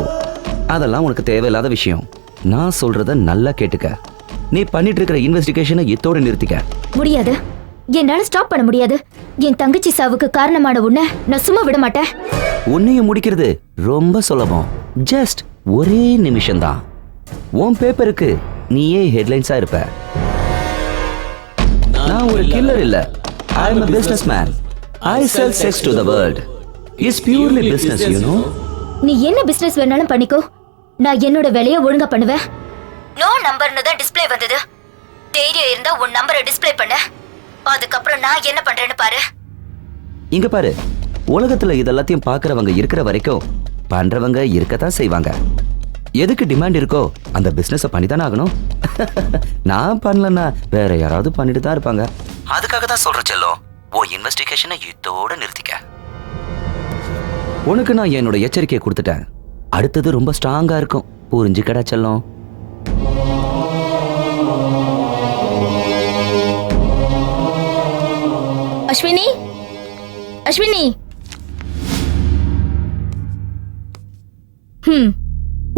அதெல்லாம் உனக்கு தேவையில்லாத விஷயம். நான் சொல்றத நல்லா கேட்டுக்க. நீ பண்ணிட்டு இருக்கிற இன்வெஸ்டிகேஷனை இத்தோட நிறுத்திக்க. முடியாது, என்னால ஸ்டாப் பண்ண முடியாது. என் தங்கச்சி சாவுக்கு காரணமான உன்னை நான் சும்மா விட மாட்டேன். உன்னையும் முடிக்கிறது ரொம்ப சுலபம். ஜஸ்ட் ஒரே நிமிஷம்தான். உன் பேப்பருக்கு நீயே ஹெட்லைன்ஸா இருப்ப. நான் ஒரு கில்லர் இல்ல. ஐ அம் a businessman. I sell sex to the world. It's purely business, you know. நீ என்ன பிசினஸ் வேணாலும் பண்ணிக்கோ, நான் என்னோட வேலையை ஒழுங்கா பண்ணுவேன். நோ நம்பர்னு தான் டிஸ்ப்ளே வந்தது. தைரியம் இருந்தா உன் நம்பரை டிஸ்ப்ளே பண்ண. அதுக்கப்புறம் நான் என்ன பண்றேன்னு பாரு. இங்க பாரு, உலகத்துல இதெல்லாத்தையும் பார்க்கறவங்க இருக்கிற வரைக்கும் பண்றவங்க இருக்கத்தான் செய்வாங்க. எதுக்கு டிமாண்ட் இருக்கோ அந்த பிசினஸ பண்ணி தானே ஆகணும். நான் பண்ணலன்னா வேற யாராவது பண்ணிட்டு தான் இருப்பாங்க. அதுக்காக தான் சொல்ற செல்லம், ஓ இன்வெஸ்டிகேஷனை இதோட நிறுத்திக்க. உனக்கு நான் என்னோட எச்சரிக்கையை கொடுத்துட்டேன். அடுத்தது ரொம்ப ஸ்ட்ராங்கா இருக்கும். புரிஞ்சுக்கடா செல்லம். அஸ்வினி, அஸ்வினி.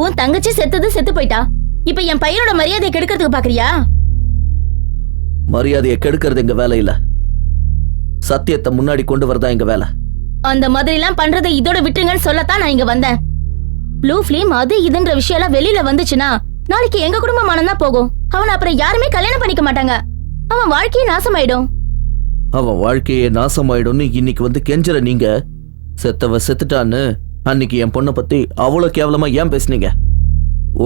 உன் தங்கச்சி செத்து போயிட்டா. இப்ப என் பையனோட மரியாதையை கெடுக்கிறதுக்கு பாக்குறியா? மரியாதையை கெடுக்கிறது எங்க வேலை இல்ல, சத்தியத்தை முன்னாடி கொண்டு வரதா எங்க வேலை. அந்த மாதிரி எல்லாம் பண்றதை இதோட விட்டுருங்கன்னு சொல்லத்தான் நான் இங்க வந்தேன். ப்ளூ ஃபிலிம் அது இதுன்ற விஷயம் எல்லாம் வெளியில வந்துச்சுன்னா நாளைக்கு எங்க குடும்பமானம் தான் போகும். அவனை அப்புறம் யாருமே கல்யாணம் பண்ணிக்க மாட்டாங்க. அவன் வாழ்க்கையே நாசமாயிடும். அவன் வாழ்க்கையே நாசமாயிடும்னு இன்னைக்கு வந்து கெஞ்சற நீங்க, செத்தவ செத்துட்டான்னு அன்னைக்கு என் பொண்ணை பத்தி அவ்வளவு கேவலமா ஏன் பேசுனீங்க?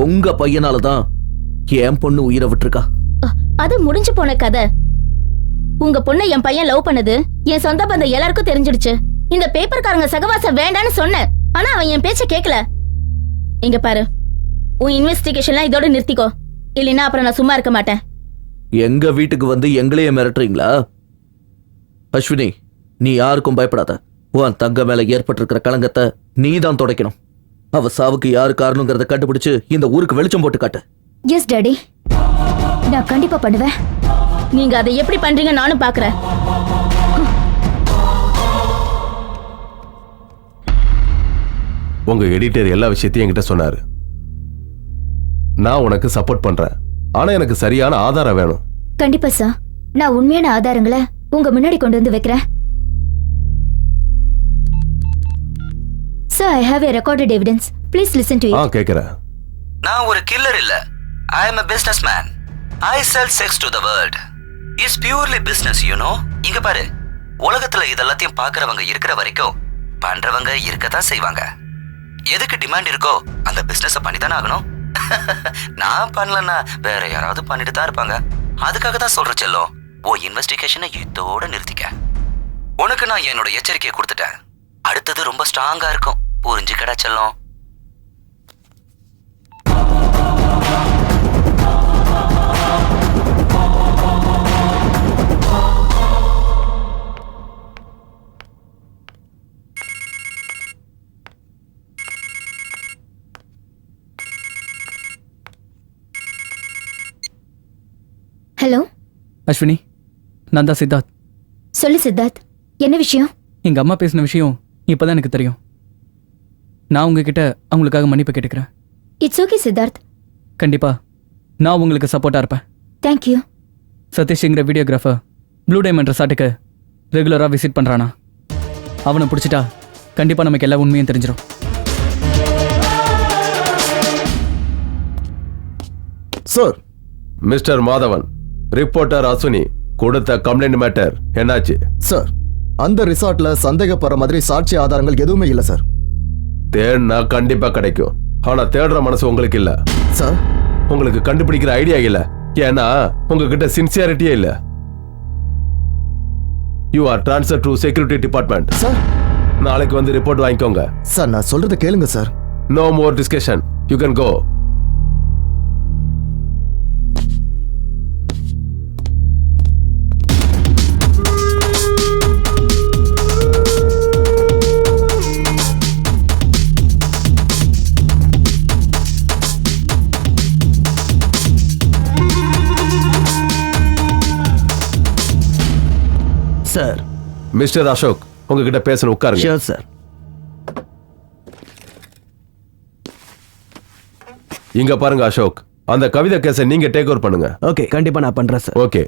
உங்க பையனாலதான் என் பொண்ணு உயிரை விட்டுருக்கா. அது முடிஞ்சு போன கதை. உங்க பொண்ணை என் பையன் லவ் பண்ணது என் சொந்த பந்தம் எல்லாருக்கும் தெரிஞ்சிடுச்சு. இந்த பேப்பர்காரங்க சகவாசம் வேண்டான்னு சொன்னேன், ஆனா அவன் என் பேச்ச கேட்கல. இங்க பாரு, உன் இன்வெஸ்டிகேஷன்லாம் இதோட நிறுத்திக்கோ, இல்லைன்னா அப்புறம் நான் சும்மா இருக்க மாட்டேன். எங்க வீட்டுக்கு வந்து எங்களையே மிரட்டுறீங்களா? அஸ்வினி, நீ யாருக்கும் பயப்படாத. உன் தங்க மேல ஏற்பட்டிருக்கிற களங்கத்தை நீ தான் துடைக்கணும். அவ சாவுக்கு யாரு காரணங்கிறத கண்டுபிடிச்சு இந்த ஊருக்கு வெளிச்சம் போட்டு காட்டு. எஸ் டாடி, நான் கண்டிப்பா பண்ணுவேன். நீங்க அதை எப்படி பண்றீங்க நானும் பாக்குறேன். உங்க எடிட்டர் எல்லா விஷயத்தையும் என்கிட்ட சொன்னாரு. நான் உனக்கு சப்போர்ட் பண்றேன், ஆனா எனக்கு சரியான ஆதாரம் வேணும். கண்டிப்பா சார், நான் உண்மையான ஆதாரங்களை உங்க முன்னாடி கொண்டு வந்து வைக்கிறேன். Sir, I have a recorded evidence. Please listen to it. கேக்குறேன். நான் ஒரு கில்லர் இல்ல. I am a businessman. I sell sex to the world. It's purely business, you know. இங்க பாரு, உலகத்துல இதெல்லாத்தையும் பார்க்கறவங்க இருக்கிற வரைக்கும் பண்றவங்க இருக்கத்தான் செய்வாங்க. எதுக்கு டிமாண்ட் இருக்கோ அந்த பிசினஸ பண்ணி தானே ஆகணும். நான் பண்ணலன்னா வேற யாராவது பண்ணிட்டு தான் இருப்பாங்க. அதுக்காக தான் சொல்ற செல்லம், ஓ இன்வெஸ்டிகேஷனை இதோட நிறுத்திக்க. உனக்கு நான் என்னோட எச்சரிக்கையை கொடுத்துட்டேன். அடுத்தது ரொம்ப ஸ்ட்ராங்கா இருக்கும். புரிஞ்சுக்கடா செல்லம். ஹலோ அஸ்வினி, நான் தான் சித்தார்த். சொல்லு சித்தார்த், என்ன விஷயம்? எங்கள் அம்மா பேசின விஷயம் இப்போ தான் எனக்கு தெரியும். நான் உங்ககிட்ட அவங்களுக்காக மன்னிப்பு கேட்டுக்கிறேன். It's okay Siddharth. கண்டிப்பாக நான் உங்களுக்கு சப்போர்ட்டாக இருப்பேன். தேங்க்யூ. சதீஷ்ங்கிற வீடியோகிராஃபர் ப்ளூ டைமண்ட் ரெசார்ட்டுக்கு ரெகுலராக விசிட் பண்ணுறானா? அவனை பிடிச்சிட்டா கண்டிப்பாக நமக்கு எல்லா உண்மையும் தெரிஞ்சிடும். Sir, mister Madhavan, reporter Ashwini கொடுத்த கம்ப்ளைண்ட் மேட்டர் என்னாச்சு? சார், அந்த ரிசார்ட்ல சந்தேகப்படுற மாதிரி சாட்சி ஆதாரங்கள் எதுவுமே இல்லை சார். தேடினா கண்டிப்பா கிடைக்கும். ஆனா தேடுற மனசு உங்களுக்கு இல்ல சார். உங்களுக்கு கண்டுபிடிக்கிற ஐடியா இல்ல. ஏன்னா உங்ககிட்ட சின்சியாரிட்டியே இல்ல. You are transfer to security department. Sir, நாளைக்கு வந்து ரிப்போர்ட் வாங்கிக்கோங்க. சார், நான் சொல்றத கேளுங்க sir. No more discussion. You can go. Sir. Mister Ashok, உங்ககிட்ட பேசணும், உட்காருங்க. Sure sir. இங்க பாருங்க அசோக், அந்த கவிதை கேஸை நீங்க டேக் ஓவர் பண்ணுங்க. ஓகே, கண்டிப்பா நான் பண்றேன் sir. Okay.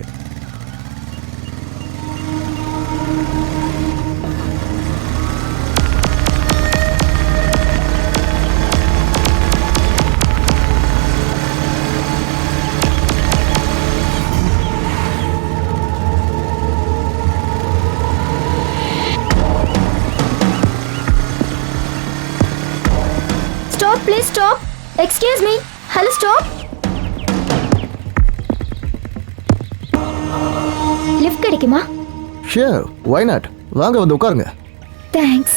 Stop please stop. Excuse me. Hello stop. Lift கிடைக்குமா? Sure, why not. வாங்க வந்து உட்காருங்க. தேங்க்ஸ்.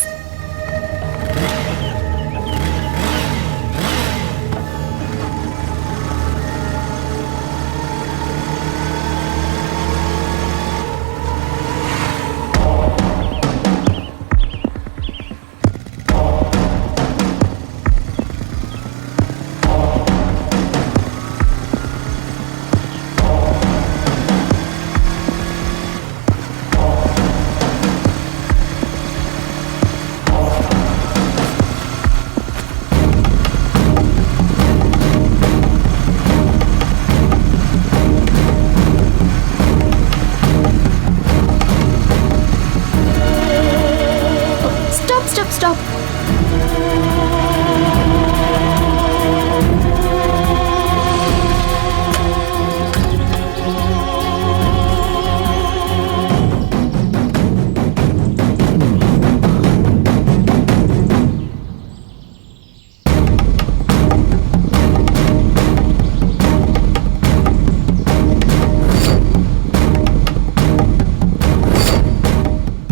Stop.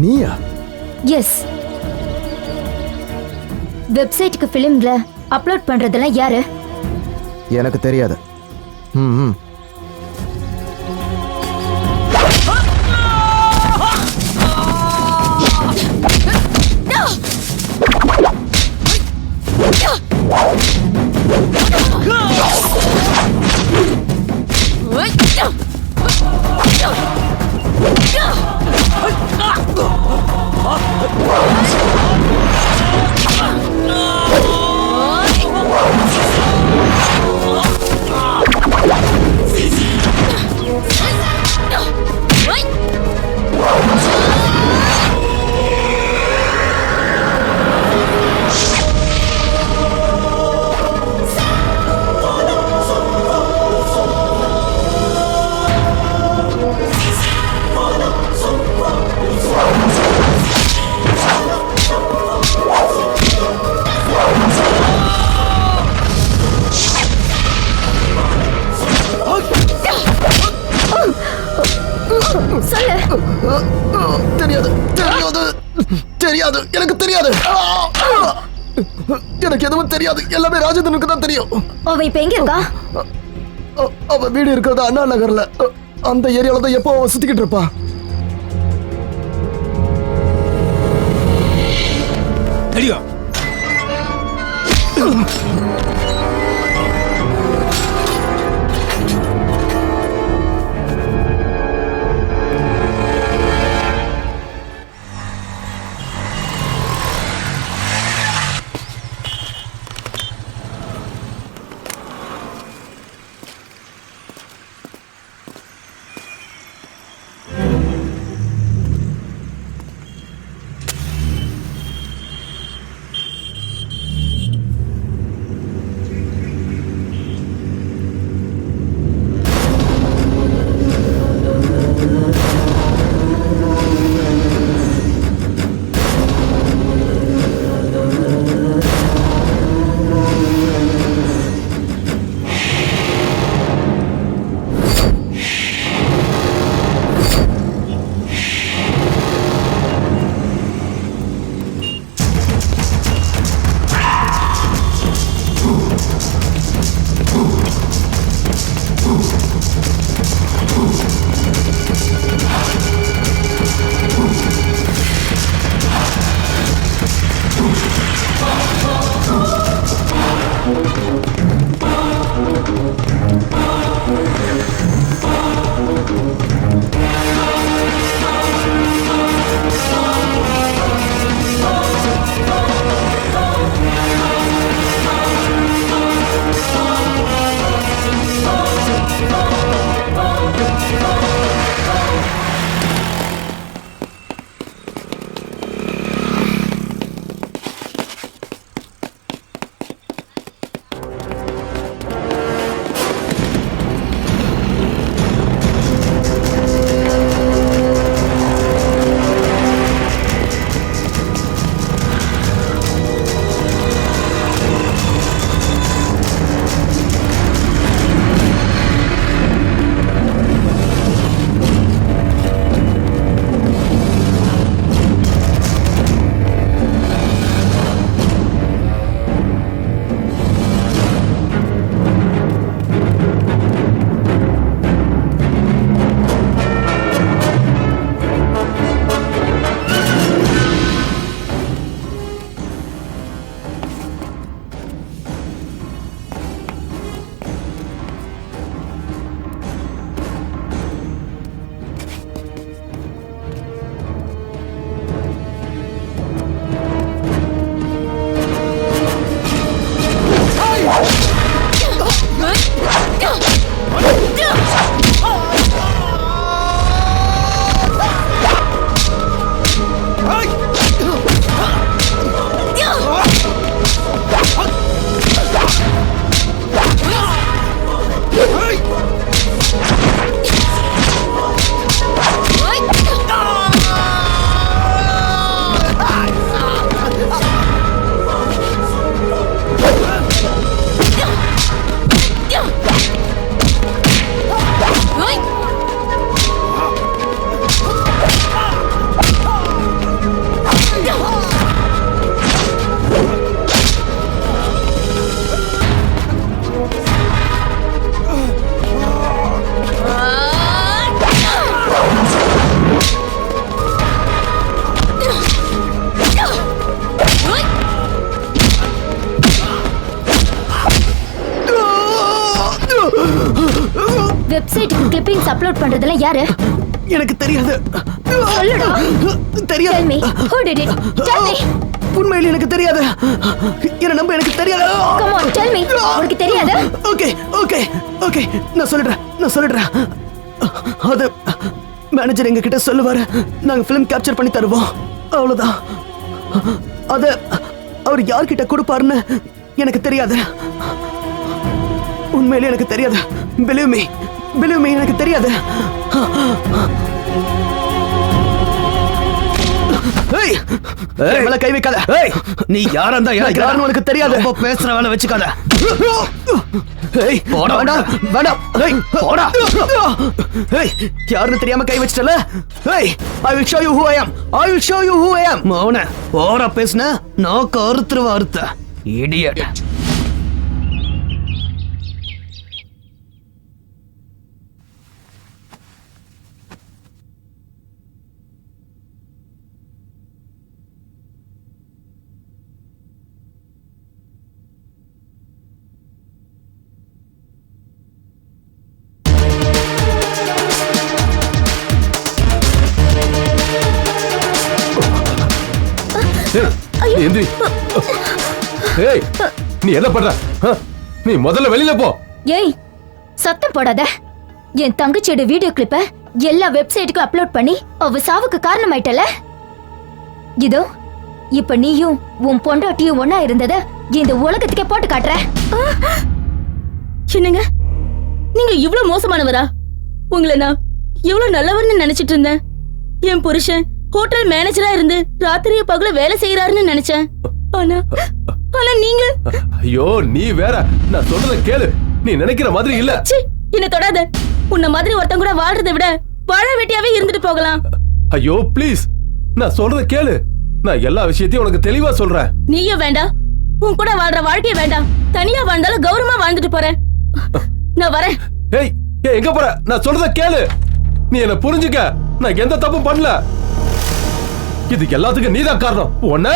நீயா? எஸ். வெப்சைட்டுக்கு ஃபிலிம்ல அப்லோட் பண்றதெல்லாம் யாரு? எனக்கு தெரியாது. ம். தெரியாது, எனக்கு தெரியாது. எனக்கு எதுவும் தெரியாது. எல்லாமே ராஜேந்திரனுக்கு தான் தெரியும். அவ இப்ப எங்க இருக்கா? அவ வீடு இருக்கிறது அண்ணா நகர்ல. அந்த ஏரியால தான் எப்போ அவ சுத்திக்கிட்டு இருப்பா. தெரியும். வெப்சைட்டுக்கு கிளிப்பிங்ஸ் அப்லோட் பண்றதுல யாரு? எனக்கு தெரியாது. சொல்லுடா. தெரியாது. Tell me, who did it? Tell me. உண்மையில எனக்கு தெரியாது. என்ன நம்ப, எனக்கு தெரியாது. Come on, tell me. உனக்கு தெரியாது? ஓகே ஓகே ஓகே, நான் சொல்லிடுறேன். அது மேனேஜர் எங்க கிட்ட சொல்லுவாரு, நாங்க ஃபிலிம் கேப்சர் பண்ணி தருவோம், அவ்வளவுதான். அது அவர் யார்கிட்ட கொடுப்பாருன்னு எனக்கு தெரியாது. உண்மையிலே எனக்கு தெரியாது. Believe me, எனக்கு தெரியாது. ஏய், மேல கை வைக்காத. ஏய், நீ யாரா இருந்தா யாருன்னு உனக்கு தெரியாது. ரொம்ப பேசுற வேலை வச்சுக்காத. ஏய், போடா. வேண்டாம். ஏய், போடா. ஏய், யாருன்னு தெரியாம கை வச்சிட்டல. ஏய், I will show you who I am. மௌன போற பேசுன நான் கருத்துருவ இடியட். எந்திரி. ஏய், நீ என்ன பண்ற? நீ முதல்ல வெளியில போ. ஏய், சத்தம் போடாத. என் தங்கச்சியோட வீடியோ கிளிப்ப எல்லா வெப்சைட்டுக்கும் அப்லோட் பண்ணி அவ சாவுக்கு காரணமாயிட்டல. இதோ இப்ப நீயும் உன் பொண்டாட்டியும் ஒன்னா இருந்தத இந்த உலகத்துக்கே போட்டு காட்டுற. என்னங்க, நீங்க இவ்ளோ மோசமானவரா? உங்களை நான் இவ்ளோ நல்லவர்னு நினைச்சிட்டு இருந்தேன். என் புருஷன் ஹோட்டல் மேனேஜரா இருந்து ராத்திரிய பகல வேலை செய்யறாருன்னு நினைச்சேன். ஆனா நீங்க. ஐயோ, நீ வேற. நான் சொல்றத கேளு. நீ நினைக்கிற மாதிரி இல்ல. என்ன தொடாத. உன்ன மாதிரி ஒருத்தன் கூட வாழ்றதை விட வாழ வெட்டியாவே இருந்துட்டு போகலாம். ஐயோ ப்ளீஸ், நான் சொல்றத கேளு. நான் எல்லா விஷயத்தையும் உனக்கு தெளிவா சொல்றேன். நீயும் வேண்டாம், உன் கூட வாழ்ற வாழ்க்கைய வேண்டாம். தனியா வாழ்ந்தாலும் கௌரவமா வாழ்ந்துட்டு போறேன். நான் வரேன். ஏய், எங்க போற? நான் சொல்றத கேளு. நீ என்ன புரிஞ்சுக்க. நான் எந்த தப்பும் பண்ணல. இதுக்கு எல்லாத்துக்கும் நீதான் காரணம். ஒண்ணு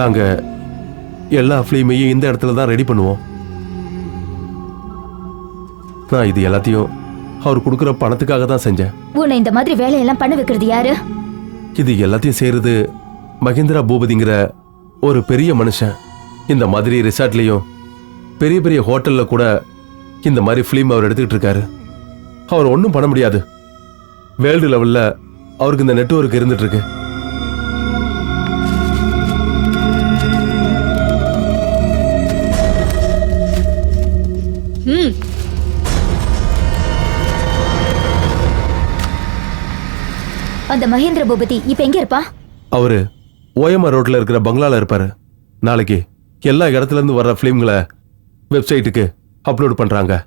நாங்க எல்லா ஃபிலிமையும் இந்த இடத்துல தான் ரெடி பண்ணுவோம். நான் இது எல்லாத்தையும் அவர் கொடுக்குற பணத்துக்காக தான் செஞ்சேன். உன்னை இந்த மாதிரி வேலையெல்லாம் பண்ண வைக்கிறது யாரு? இது எல்லாத்தையும் செய்யறது மகேந்திரா பூபதிங்கிற ஒரு பெரிய மனுஷன். இந்த மாதிரி ரிசார்ட்லயும் பெரிய பெரிய ஹோட்டல்ல கூட இந்த மாதிரி ஃபிலிம் அவர் எடுத்துக்கிட்டு இருக்காரு. அவர் ஒன்றும் பண்ண முடியாது. வேர்ல்டு லெவல்ல அவருக்கு இந்த நெட்வொர்க் இருந்துட்டு இருக்கு. அந்த மகேந்திர பூபதி இப்ப எங்க இருப்பா? அவரு ஓஎம்ஆர் ரோட்ல இருக்கிற பங்களால இருப்பாரு. நாளைக்கு எல்லா இடத்துல இருந்து வர்ற பிலிம்களை வெப்சைட்டுக்கு அப்லோட் பண்றாங்க.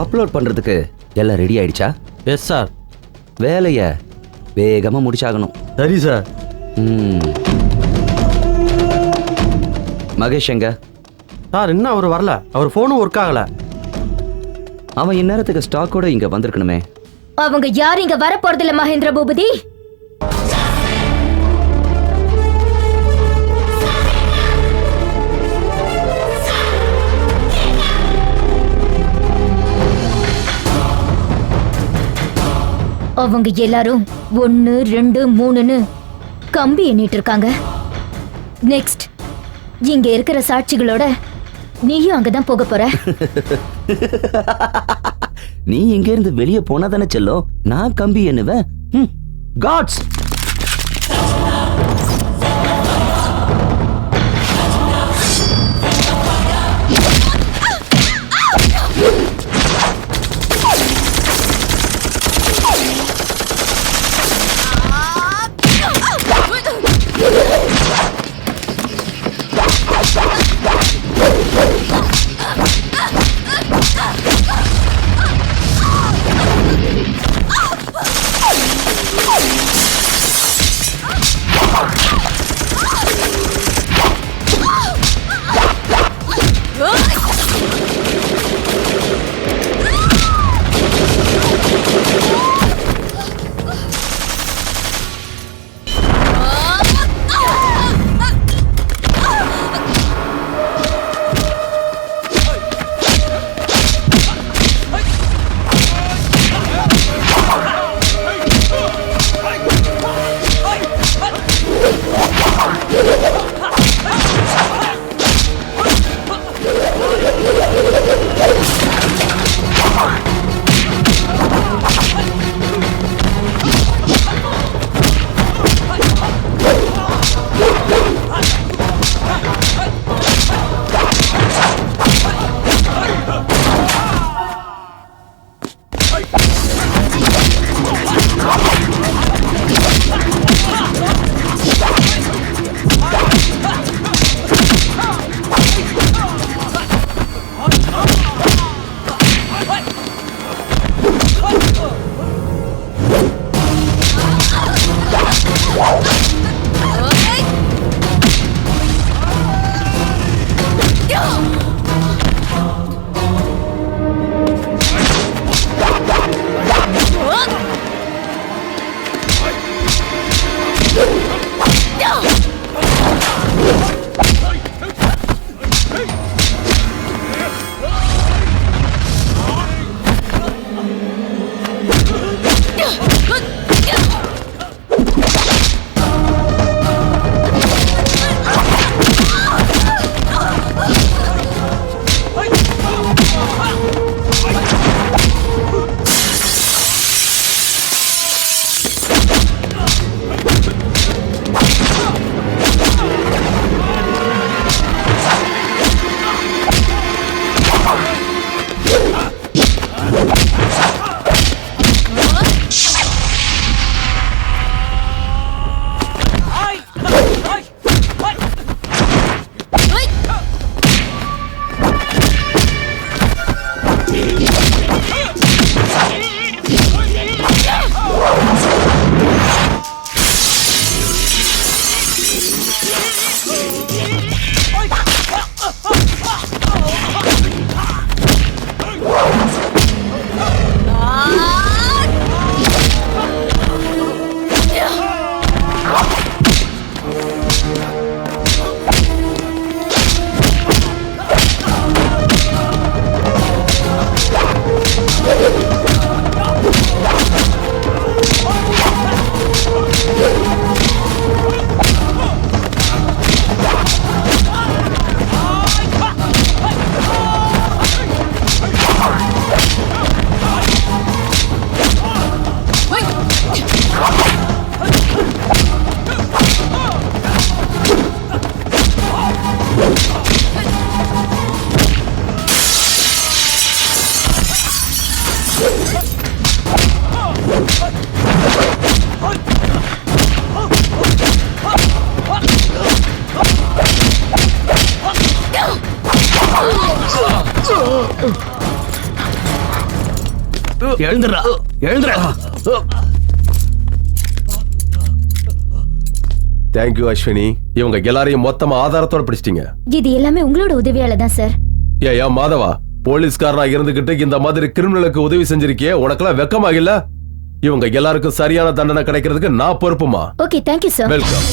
அப்லோட் பண்றதுக்கு எல்லாம் ரெடி ஆயிடுச்சா? Yes sir. வேலைய வேகமா முடிச்சாகணும். சரி சார். மகேஷ் எங்க? சார் இன்னும் அவர் வரல. அவர் போனும் ஒர்க் ஆகல. அவன் இந்நேரத்துக்கு ஸ்டாக்கோட இங்க வந்திருக்கணுமே. அவங்க யாரும் இங்க வர போறதில்ல மகேந்திர பூபதி. அவங்க எல்லாரும் 1 2 3ன்னு கம்பி எண்ணிட்டு இருக்காங்க. நெக்ஸ்ட் இங்க இருக்கிற சாட்சிகளோட நீயும் அங்கதான் போக போற. நீ இங்க இருந்து வெளியே போனா தானே செல்லும். நான் கம்பி எண்ணுவேன். காட்ஸ் எழுந்துடா எழுந்துடா. தேங்க்யூ அஸ்வினி. இவங்க எல்லாரையும் மொத்தமா ஆதாரத்தோட பிடிச்சிட்டீங்க. இது எல்லாமே உங்களோட உதவியால தான் சார். ஏன் மாதவா, போலீஸ்காரனா இருந்துகிட்டு இந்த மாதிரி கிரிமினலுக்கு உதவி செஞ்சிருக்கியே, உனக்கெல்லாம் வெக்கமா இல்ல? இவங்க எல்லாருக்கும் சரியான தண்டனை கிடைக்கிறதுக்கு நான் பொறுப்புமா. Okay, thank you sir. வெல்கம்.